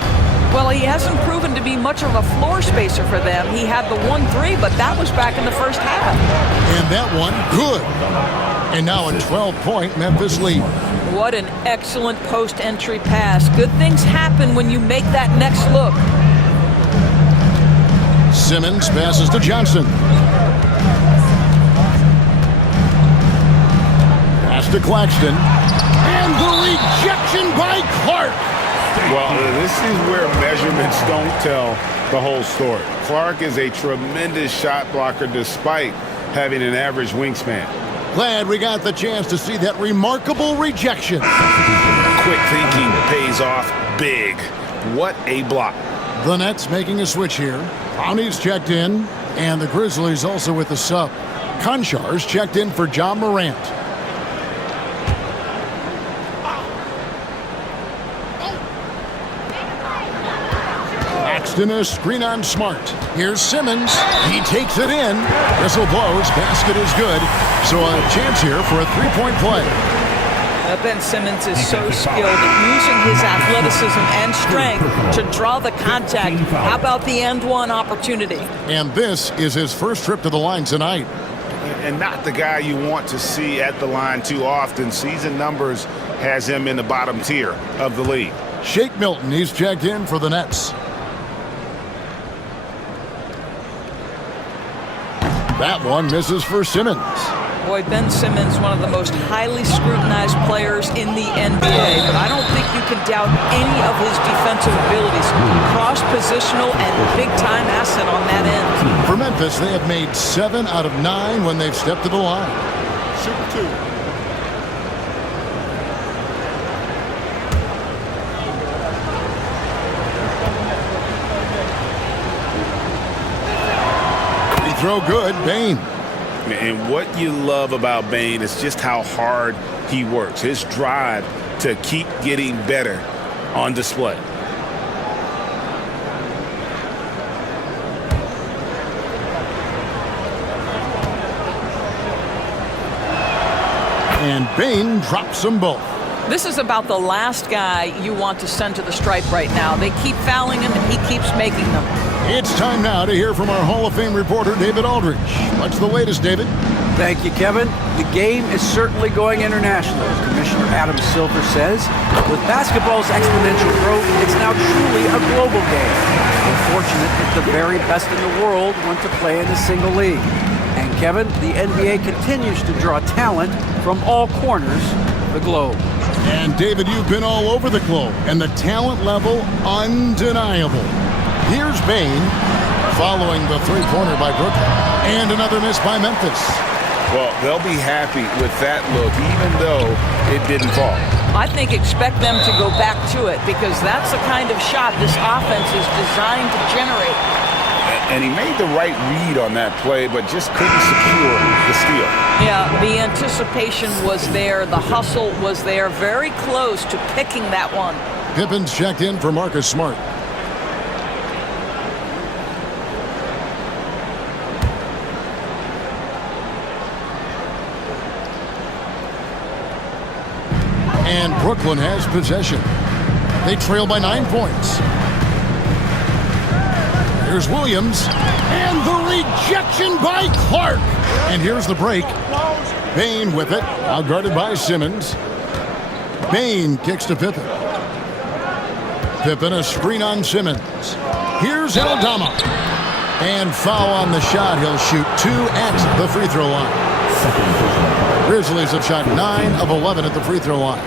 Well, he hasn't proven to be much of a floor spacer for them. He had the 1-3, but that was back in the first half. And that one, good. And now a 12-point Memphis lead. What an excellent post-entry pass. Good things happen when you make that next look. Simmons passes to Johnson. Pass to Claxton. And the rejection by Clark. Well, this is where measurements don't tell the whole story. Clark is a tremendous shot blocker despite having an average wingspan. Glad we got the chance to see that remarkable rejection. Quick thinking pays off big. What a block. The Nets making a switch here. Brownie's checked in, and the Grizzlies also with the sub. Konchar's checked in for John Morant. In a screen on Smart. Here's Simmons. He takes it in. Whistle blows. Basket is good. So a chance here for a three-point play. Ben Simmons is so skilled at using his athleticism and strength to draw the contact. How about the end one opportunity? And this is his first trip to the line tonight. And not the guy you want to see at the line too often. Season numbers has him in the bottom tier of the league. Shake Milton, he's checked in for the Nets. That one misses for Simmons. Boy, Ben Simmons, one of the most highly scrutinized players in the NBA, but I don't think you can doubt any of his defensive abilities. Cross-positional and big-time asset on that end. For Memphis, they have made 7 out of 9 when they've stepped to the line. Super 2. Throw good, Bane. And what you love about Bane is just how hard he works. His drive to keep getting better on display. And Bane drops them both. This is about the last guy you want to send to the stripe right now. They keep fouling him, and he keeps making them. It's time now to hear from our Hall of Fame reporter, David Aldridge. What's the latest, David? Thank you, Kevin. The game is certainly going international, as Commissioner Adam Silver says. With basketball's exponential growth, it's now truly a global game. Unfortunate that the very best in the world want to play in a single league. And Kevin, the NBA continues to draw talent from all corners of the globe. And David, you've been all over the globe, and the talent level undeniable. Here's Bane, following the three-pointer by Brooklyn, and another miss by Memphis. Well, they'll be happy with that look, even though it didn't fall. I think expect them to go back to it, because that's the kind of shot this offense is designed to generate. And he made the right read on that play, but just couldn't secure the steal. Yeah, the anticipation was there. The hustle was there. Very close to picking that one. Pippen's checked in for Marcus Smart. And Brooklyn has possession. They trail by 9 points. Here's Williams, and the rejection by Clark. And here's the break. Bane with it, now guarded by Simmons. Bane kicks to Pippen. Pippen a screen on Simmons. Here's Aldama. And foul on the shot. He'll shoot 2 at the free throw line. Grizzlies have shot 9 of 11 at the free throw line.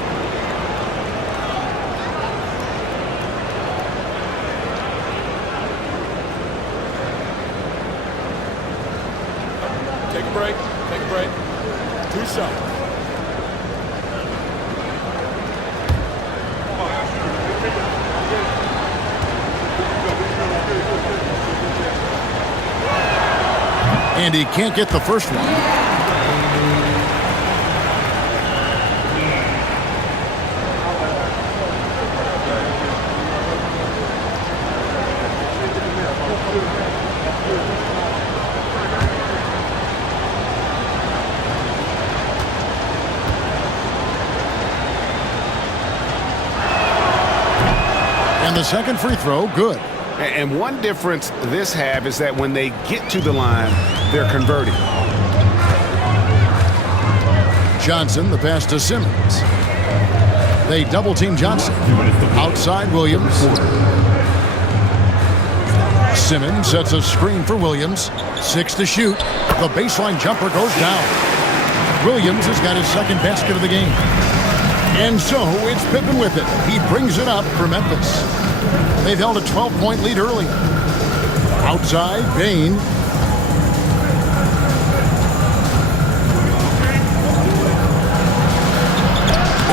Take a break. Take a break. 2 shots. And he can't get the first one. And the second free throw, good. And one difference this have is that when they get to the line, they're converting. Johnson, the pass to Simmons. They double-team Johnson. Outside Williams. Simmons sets a screen for Williams. 6 to shoot. The baseline jumper goes down. Williams has got his second basket of the game. And so it's Pippen with it. He brings it up for Memphis. They've held a 12-point lead early. Outside, Bain.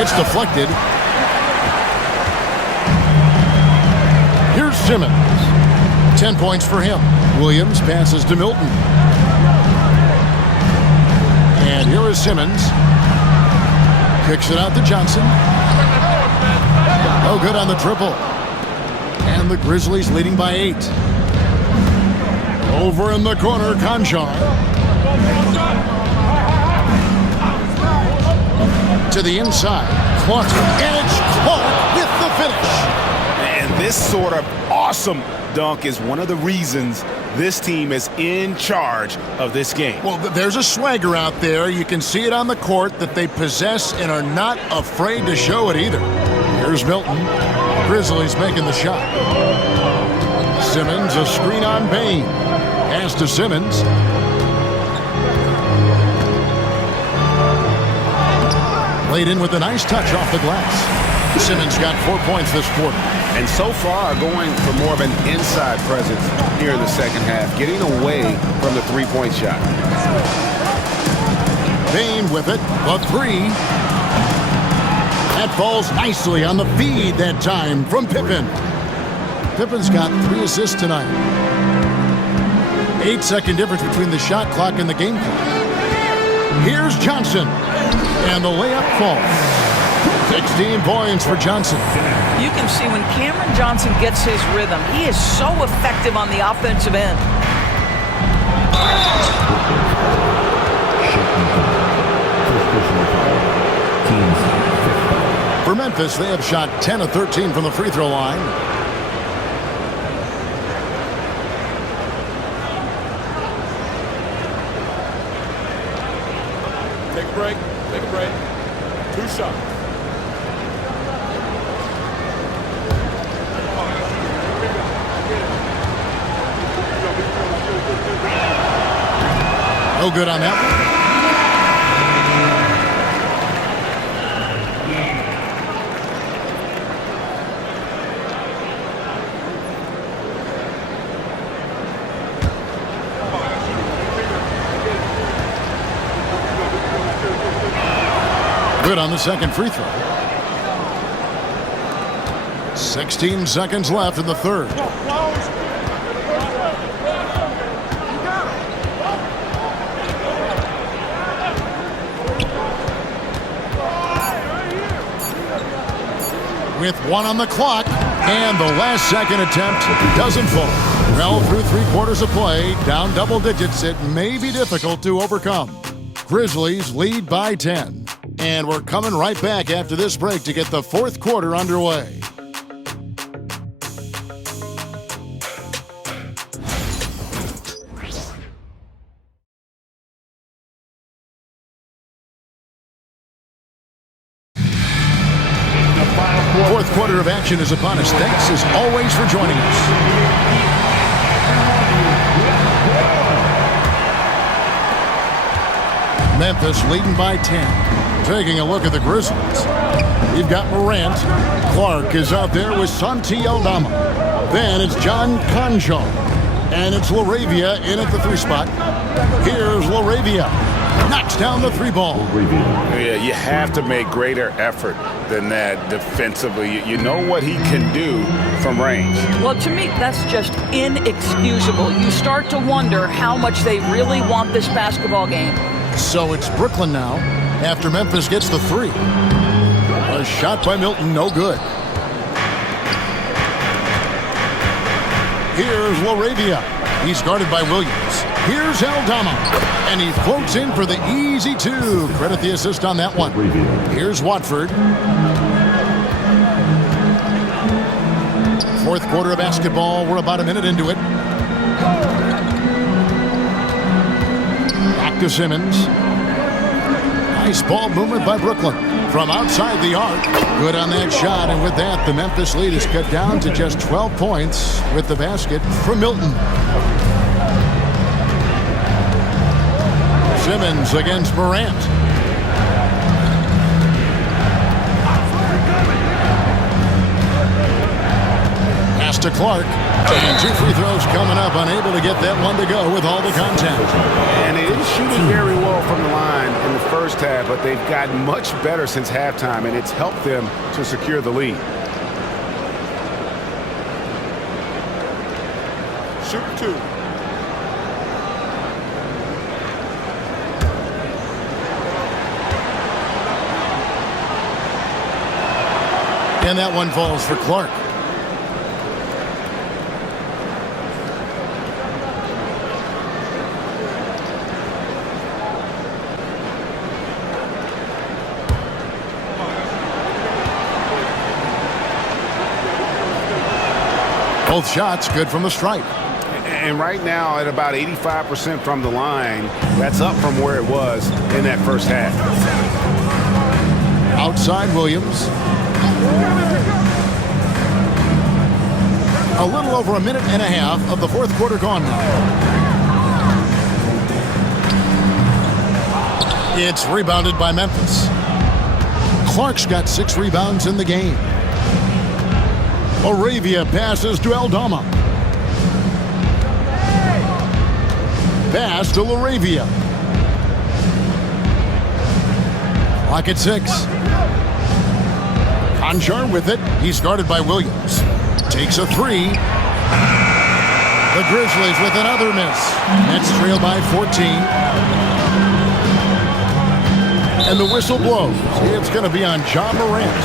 It's deflected. Here's Simmons. 10 points for him. Williams passes to Milton. And here is Simmons. Kicks it out to Johnson. No good on the triple. And the Grizzlies leading by 8. Over in the corner, Conchar. To the inside. Clark. And it's Clark with the finish. And this sort of awesome dunk is one of the reasons this team is in charge of this game. Well, there's a swagger out there. You can see it on the court that they possess and are not afraid to show it either. Here's Milton. Grizzlies making the shot. Simmons, a screen on Bain. Pass to Simmons. Laid in with a nice touch off the glass. Simmons got 4 points this quarter. And so far going for more of an inside presence here in the second half, getting away from the three-point shot. Bain with it, the three. That falls nicely on the feed that time from Pippen. Pippen's got 3 assists tonight. 8-second difference between the shot clock and the game clock. Here's Johnson. And the layup falls. 16 points for Johnson. You can see when Cameron Johnson gets his rhythm, he is so effective on the offensive end. For Memphis, they have shot 10 of 13 from the free throw line. Take a break. Take a break. 2 shots. No good on that one. Good on the second free throw. 16 seconds left in the third. With 1 on the clock, and the last second attempt doesn't fall. Well, through 3 quarters of play, down double digits, it may be difficult to overcome. Grizzlies lead by 10. And we're coming right back after this break to get the fourth quarter underway. Fourth quarter of action is upon us. Thanks as always for joining us. Memphis leading by 10. Taking a look at the Grizzlies. We've got Morant. Clark is out there with Santi Aldama. Then it's John Conchar. And it's LaRavia in at the 3 spot. Here's LaRavia. knocks down the three ball. Yeah, you have to make greater effort than that defensively. You know what he can do from range. Well, to me, that's just inexcusable. You start to wonder how much they really want this basketball game. So it's Brooklyn now after Memphis gets the three. A shot by Milton, no good. Here's LaRavia. He's guarded by Williams. Here's Aldama. And he floats in for the easy two. Credit the assist on that one. Here's Watford. Fourth quarter of basketball. We're about a minute into it. Back to Simmons. Nice ball movement by Brooklyn. From outside the arc. Good on that shot. And with that, the Memphis lead is cut down to just 12 points with the basket from Milton. Simmons against Morant. Pass to Clark. And two free throws coming up. Unable to get that one to go with all the contact. And they didn't shoot it very well from the line in the first half, but they've gotten much better since halftime, and it's helped them to secure the lead. Shoot two. And that one falls for Clark. Both shots good from the stripe. And right now at about 85% from the line, that's up from where it was in that first half. Outside Williams. A little over a minute and a half of the fourth quarter gone now. It's rebounded by Memphis. Clark's got 6 rebounds in the game. LaRavia passes to Aldama. Pass to LaRavia. Clock at 6. Conjar with it. He's guarded by Williams. Takes a three. The Grizzlies with another miss. Nets trail by 14. And the whistle blows. It's going to be on John Morant.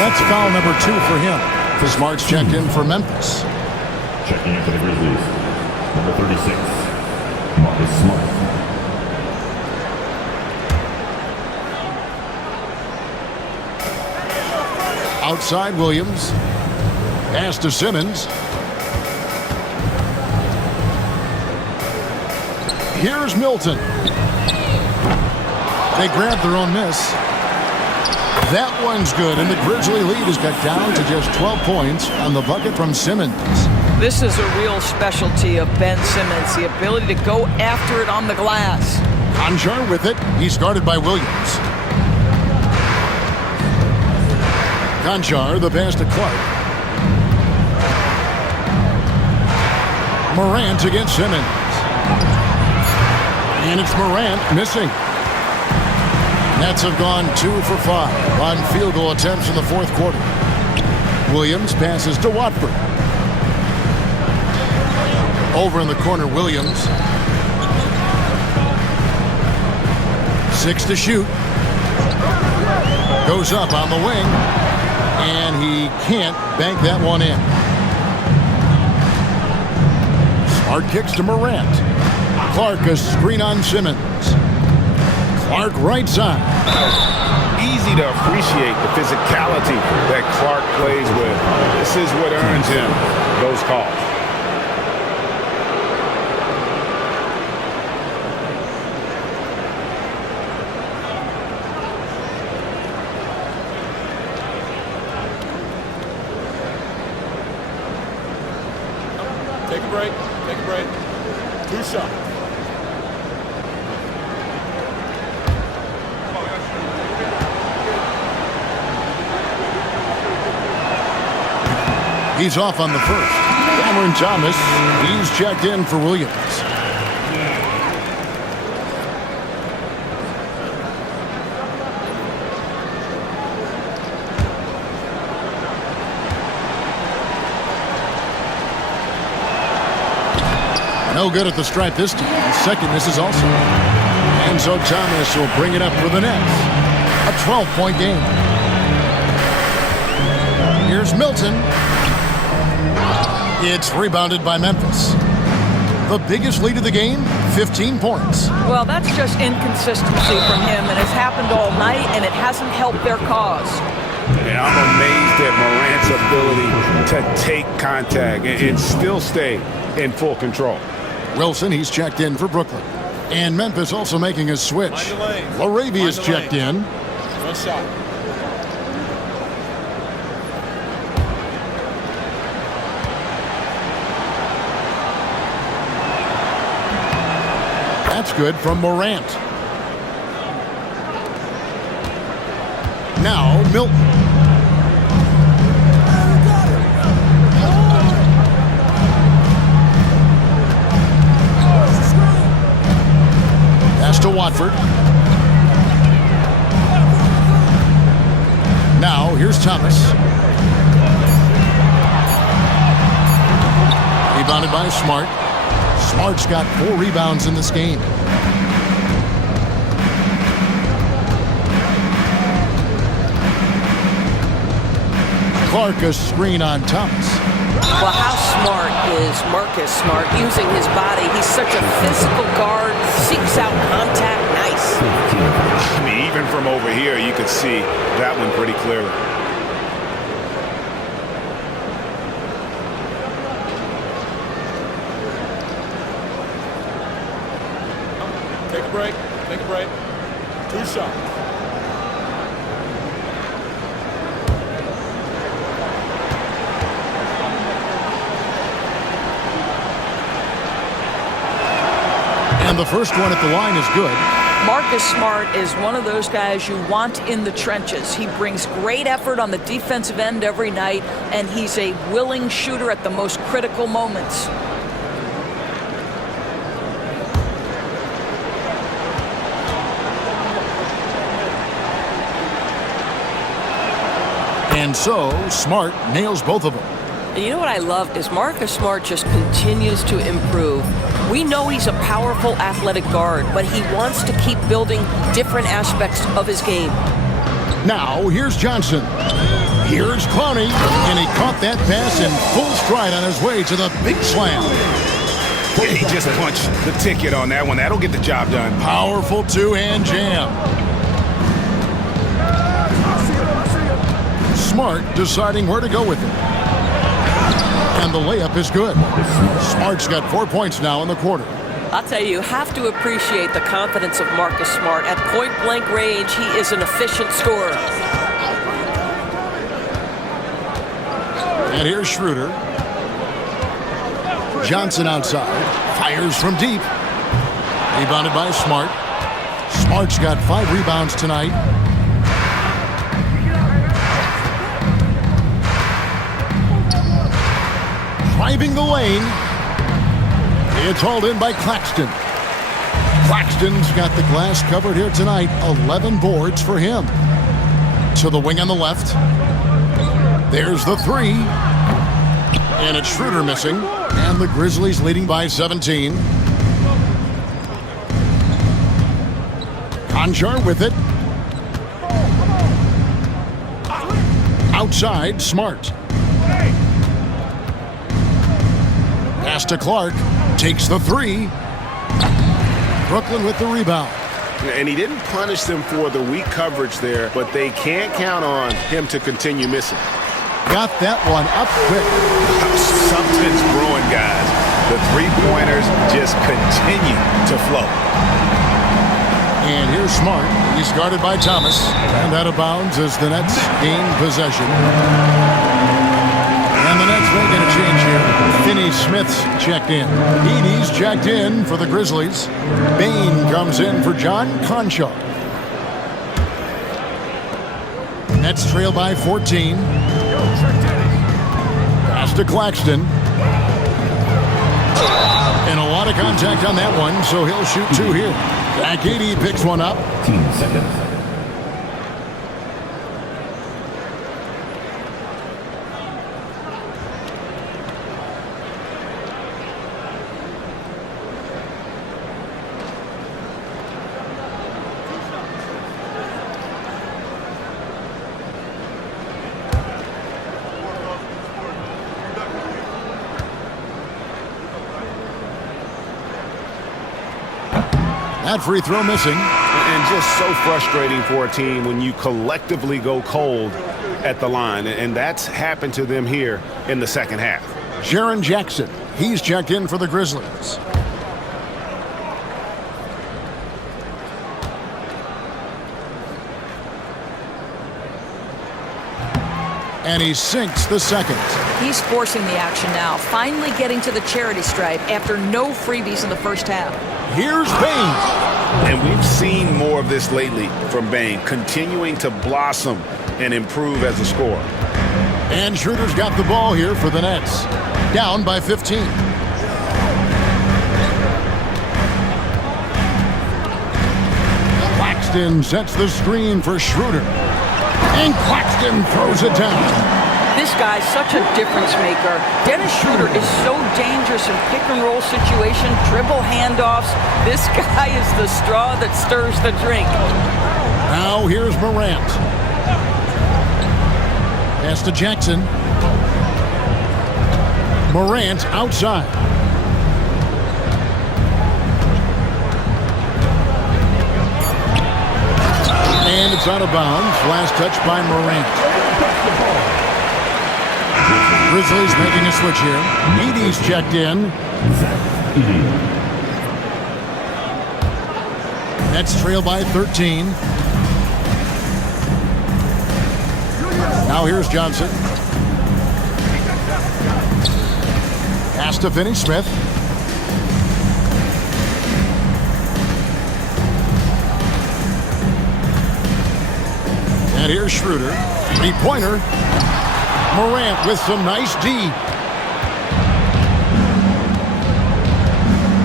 That's foul number 2 for him. Smart's checked in for Memphis. Checking in for the Grizzlies, number 36, Marcus Smart. Outside Williams. Pass to Simmons. Here's Milton. They grab their own miss. That one's good, and the Grizzly lead has got down to just 12 points on the bucket from Simmons. This is a real specialty of Ben Simmons, the ability to go after it on the glass. Conjar with it. He's guarded by Williams. Conjar, the pass to Clark. Morant against Simmons. And it's Morant missing. Nets have gone 2 for 5 on field goal attempts in the fourth quarter. Williams passes to Watford. Over in the corner, Williams. 6 to shoot. Goes up on the wing. And he can't bank that one in. Smart kicks to Morant. Clark a screen on Simmons. Clark right side. Easy to appreciate the physicality that Clark plays with. This is what earns him those calls. Take a break. Take a break. 2 shots. He's off on the first. Cameron Thomas, he's checked in for Williams. No good at the stripe this time. The second misses also. And so Thomas will bring it up for the Nets. A 12-point game. Here's Milton. It's rebounded by Memphis. The biggest lead of the game, 15 points. Well, that's just inconsistency from him, and it's happened all night, and it hasn't helped their cause. And I'm amazed at Morant's ability to take contact and still stay in full control. Wilson, he's checked in for Brooklyn. And Memphis also making a switch. Laravia's checked in. No shot. That's good from Morant. Now Milton. Pass to Watford. Now here's Thomas. Rebounded by Smart. Smart's got 4 rebounds in this game. Clark a screen on Thomas. Well, how smart is Marcus Smart using his body? He's such a physical guard, seeks out contact, nice. I mean, even from over here, you could see that one pretty clearly. Take a break. Take a break. 2 shots. And the first one at the line is good. Marcus Smart is one of those guys you want in the trenches. He brings great effort on the defensive end every night, and he's a willing shooter at the most critical moments. And so Smart nails both of them. And you know what I love is Marcus Smart just continues to improve. We know he's a powerful athletic guard, but he wants to keep building different aspects of his game. Now here's Johnson. Here's Clowney, and he caught that pass in full stride on his way to the big slam. Yeah, he just punched the ticket on that one. That'll get the job done. Powerful two-hand jam. Smart deciding where to go with it. And the layup is good. Smart's got 4 points now in the quarter. I'll tell you have to appreciate the confidence of Marcus Smart. At point-blank range, he is an efficient scorer. And here's Schroeder. Johnson outside. Fires from deep. Rebounded by Smart. Smart's got 5 rebounds tonight. Driving the lane. It's hauled in by Claxton. Claxton's got the glass covered here tonight. 11 boards for him. To the wing on the left. There's the 3. And it's Schroeder missing. And the Grizzlies leading by 17. Conjar with it. Outside, Smart. Pass to Clark. Takes the 3. Brooklyn with the rebound. And he didn't punish them for the weak coverage there, but they can't count on him to continue missing. Got that one up quick. Something's brewing, guys. The 3-pointers just continue to flow. And here's Smart. He's guarded by Thomas. And out of bounds as the Nets gain possession. And the Nets making a change here. Finney Smith's checked in. Edie's checked in for the Grizzlies. Bain comes in for John Conchar. Nets trail by 14. Pass to Claxton. And a lot of contact on that one, so he'll shoot 2 here. Back 80 picks one up. 15 seconds. That free throw missing. And just so frustrating for a team when you collectively go cold at the line. And that's happened to them here in the second half. Jaren Jackson, he's checked in for the Grizzlies. And he sinks the second. He's forcing the action now, finally getting to the charity stripe after no freebies in the first half. Here's Bane. And we've seen more of this lately from Bane, continuing to blossom and improve as a scorer. And Schroeder's got the ball here for the Nets. Down by 15. Claxton sets the screen for Schroeder. And Claxton throws it down. This guy's such a difference maker. Dennis Schroeder is so dangerous in pick-and-roll situation, dribble handoffs. This guy is the straw that stirs the drink. Now here's Morant. Pass to Jackson. Morant outside. And it's out of bounds. Last touch by Morant. Grizzlies making a switch here. Edey's checked in. Nets trail by 13. Now here's Johnson. Pass to Finney-Smith. And here's Schroeder. Three-pointer. Morant with some nice D.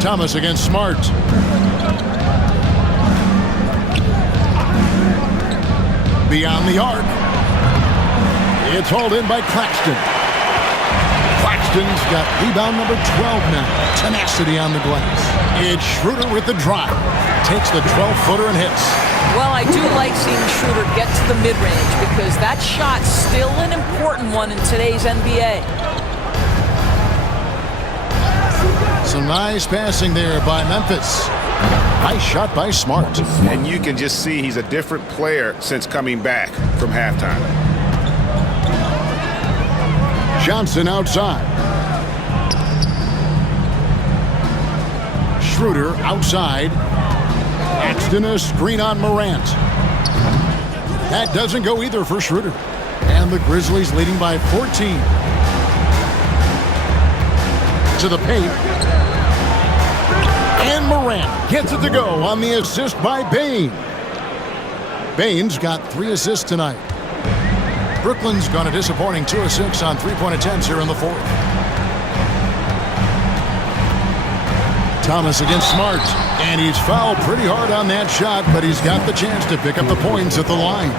Thomas against Smart. Beyond the arc. It's hauled in by Claxton. Claxton's got rebound number 12 now. Tenacity on the glass. It's Schroeder with the drive. Takes the 12-footer and hits. Well, I do like seeing Schroeder get to the mid-range because that shot's still an important one in today's NBA. Some nice passing there by Memphis. Nice shot by Smart. And you can just see he's a different player since coming back from halftime. Johnson outside. Schroeder outside. Claxton a screen on Morant. That doesn't go either for Schroeder. And the Grizzlies leading by 14. To the paint. And Morant gets it to go on the assist by Bane. Bane's got 3 assists tonight. Brooklyn's gone a disappointing 2 of 6 on three-point attempts here in the fourth. Thomas against Smart, and he's fouled pretty hard on that shot, but he's got the chance to pick up the points at the line.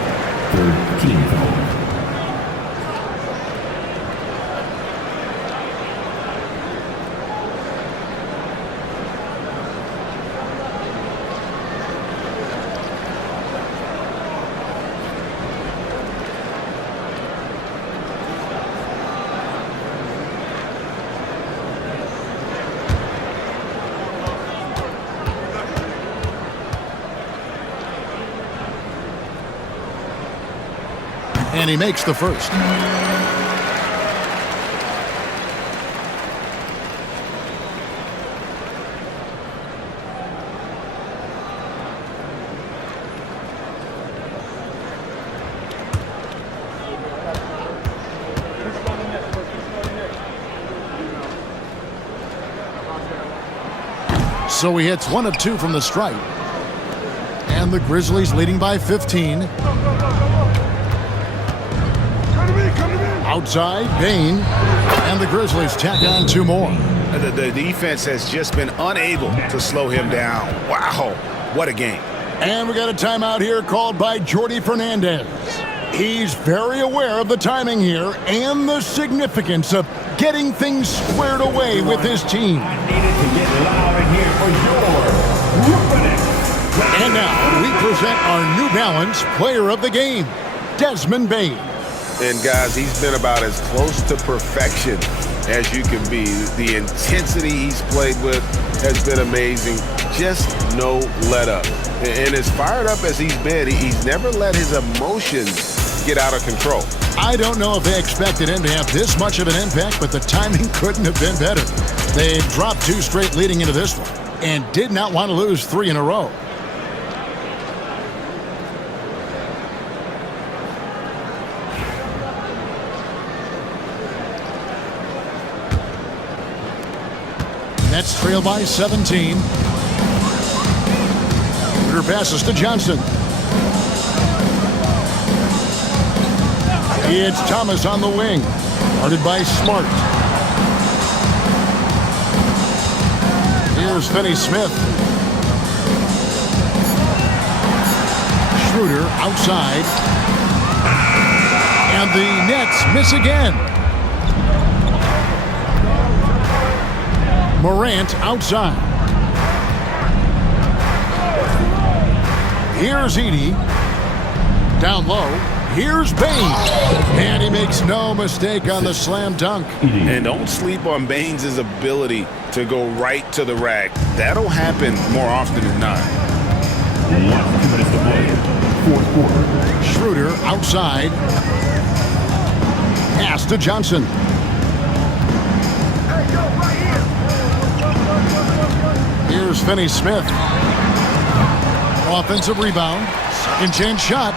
Third team foul. And he makes the first. So he hits 1 of 2 from the stripe. And the Grizzlies leading by 15. Outside, Bane, and the Grizzlies tack on 2 more. The defense has just been unable to slow him down. Wow, what a game. And we got a timeout here called by Jordi Fernandez. He's very aware of the timing here and the significance of getting things squared away with his team. And now we present our New Balance Player of the Game, Desmond Bane. And guys, he's been about as close to perfection as you can be. The intensity he's played with has been amazing. Just no let up. And as fired up as he's been, he's never let his emotions get out of control. I don't know if they expected him to have this much of an impact, but the timing couldn't have been better. They dropped 2 straight leading into this one and did not want to lose 3 in a row. Nets trail by 17. Schroeder passes to Johnson. It's Thomas on the wing. Guarded by Smart. Here's Finney-Smith. Schroeder outside. And the Nets miss again. Morant outside. Here's Edey. Down low. Here's Bain. And he makes no mistake on the slam dunk. And don't sleep on Baines' ability to go right to the rack. That'll happen more often than not. 2 minutes to play. 4th quarter. Schroeder outside. Pass to Johnson. Here's Finney-Smith. Offensive rebound. Second chance shot.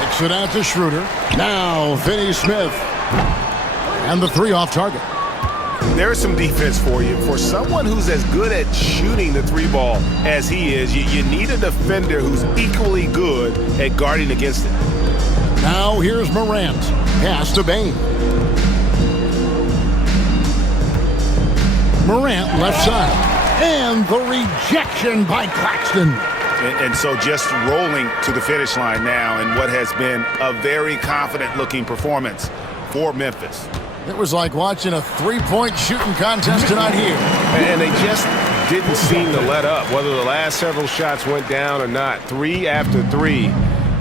Kicks it out to Schroeder. Now Finney-Smith. And the 3 off target. There's some defense for you. For someone who's as good at shooting the 3-ball as he is, you need a defender who's equally good at guarding against it. Now here's Morant. Pass to Bain. Morant left side. And the rejection by Claxton. And so just rolling to the finish line now in what has been a very confident-looking performance for Memphis. It was like watching a 3-point shooting contest tonight here. And they just didn't seem to let up. Whether the last several shots went down or not, 3 after 3,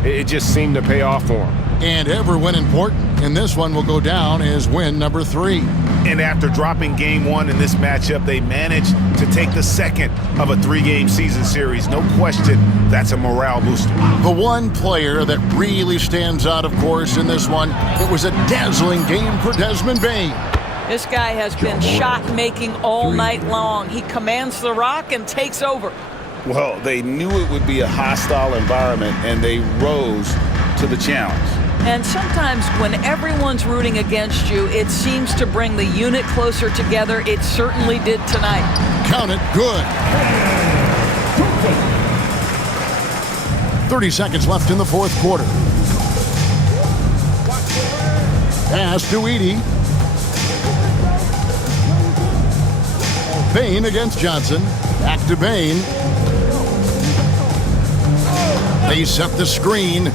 it just seemed to pay off for them. And every win important. And this one will go down as win number 3. And after dropping game 1 in this matchup, they managed to take the second of a 3-game season series. No question, that's a morale booster. The one player that really stands out, of course, in this one, it was a dazzling game for Desmond Bain. This guy has been shot-making all night long. He commands the rock and takes over. Well, they knew it would be a hostile environment, and they rose to the challenge. And sometimes when everyone's rooting against you, it seems to bring the unit closer together. It certainly did tonight. Count it good. 30 seconds left in the 4th quarter. Pass to Edey. Bain against Johnson. Back to Bain. They set the screen.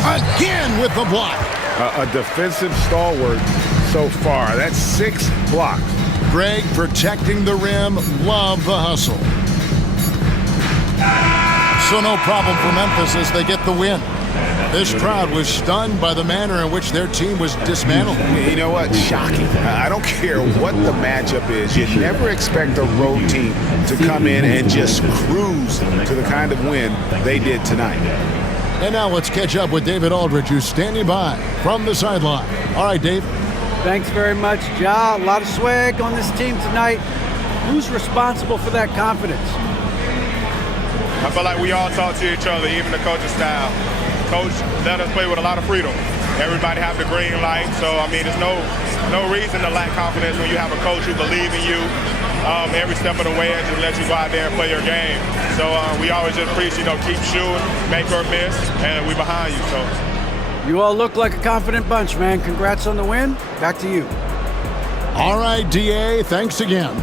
Again with the block. A defensive stalwart so far. That's 6 blocks. Greg protecting the rim. Love the hustle. So no problem for Memphis as they get the win. This crowd was stunned by the manner in which their team was dismantled. You know what? Shocking. I don't care what the matchup is. You never expect a road team to come in and just cruise to the kind of win they did tonight. And now let's catch up with David Aldridge, who's standing by from the sideline. All right, Dave. Thanks very much, Ja. A lot of swag on this team tonight. Who's responsible for that confidence? I feel like we all talk to each other, even the coaching staff. Coach let us play with a lot of freedom. Everybody have the green light, so I mean, there's no reason to lack confidence when you have a coach who believes in you every step of the way and just let you go out there and play your game. So we always just preach, keep shooting, make or miss, and we behind you. So you all look like a confident bunch, man. Congrats on the win. Back to you. All right, DA, thanks again.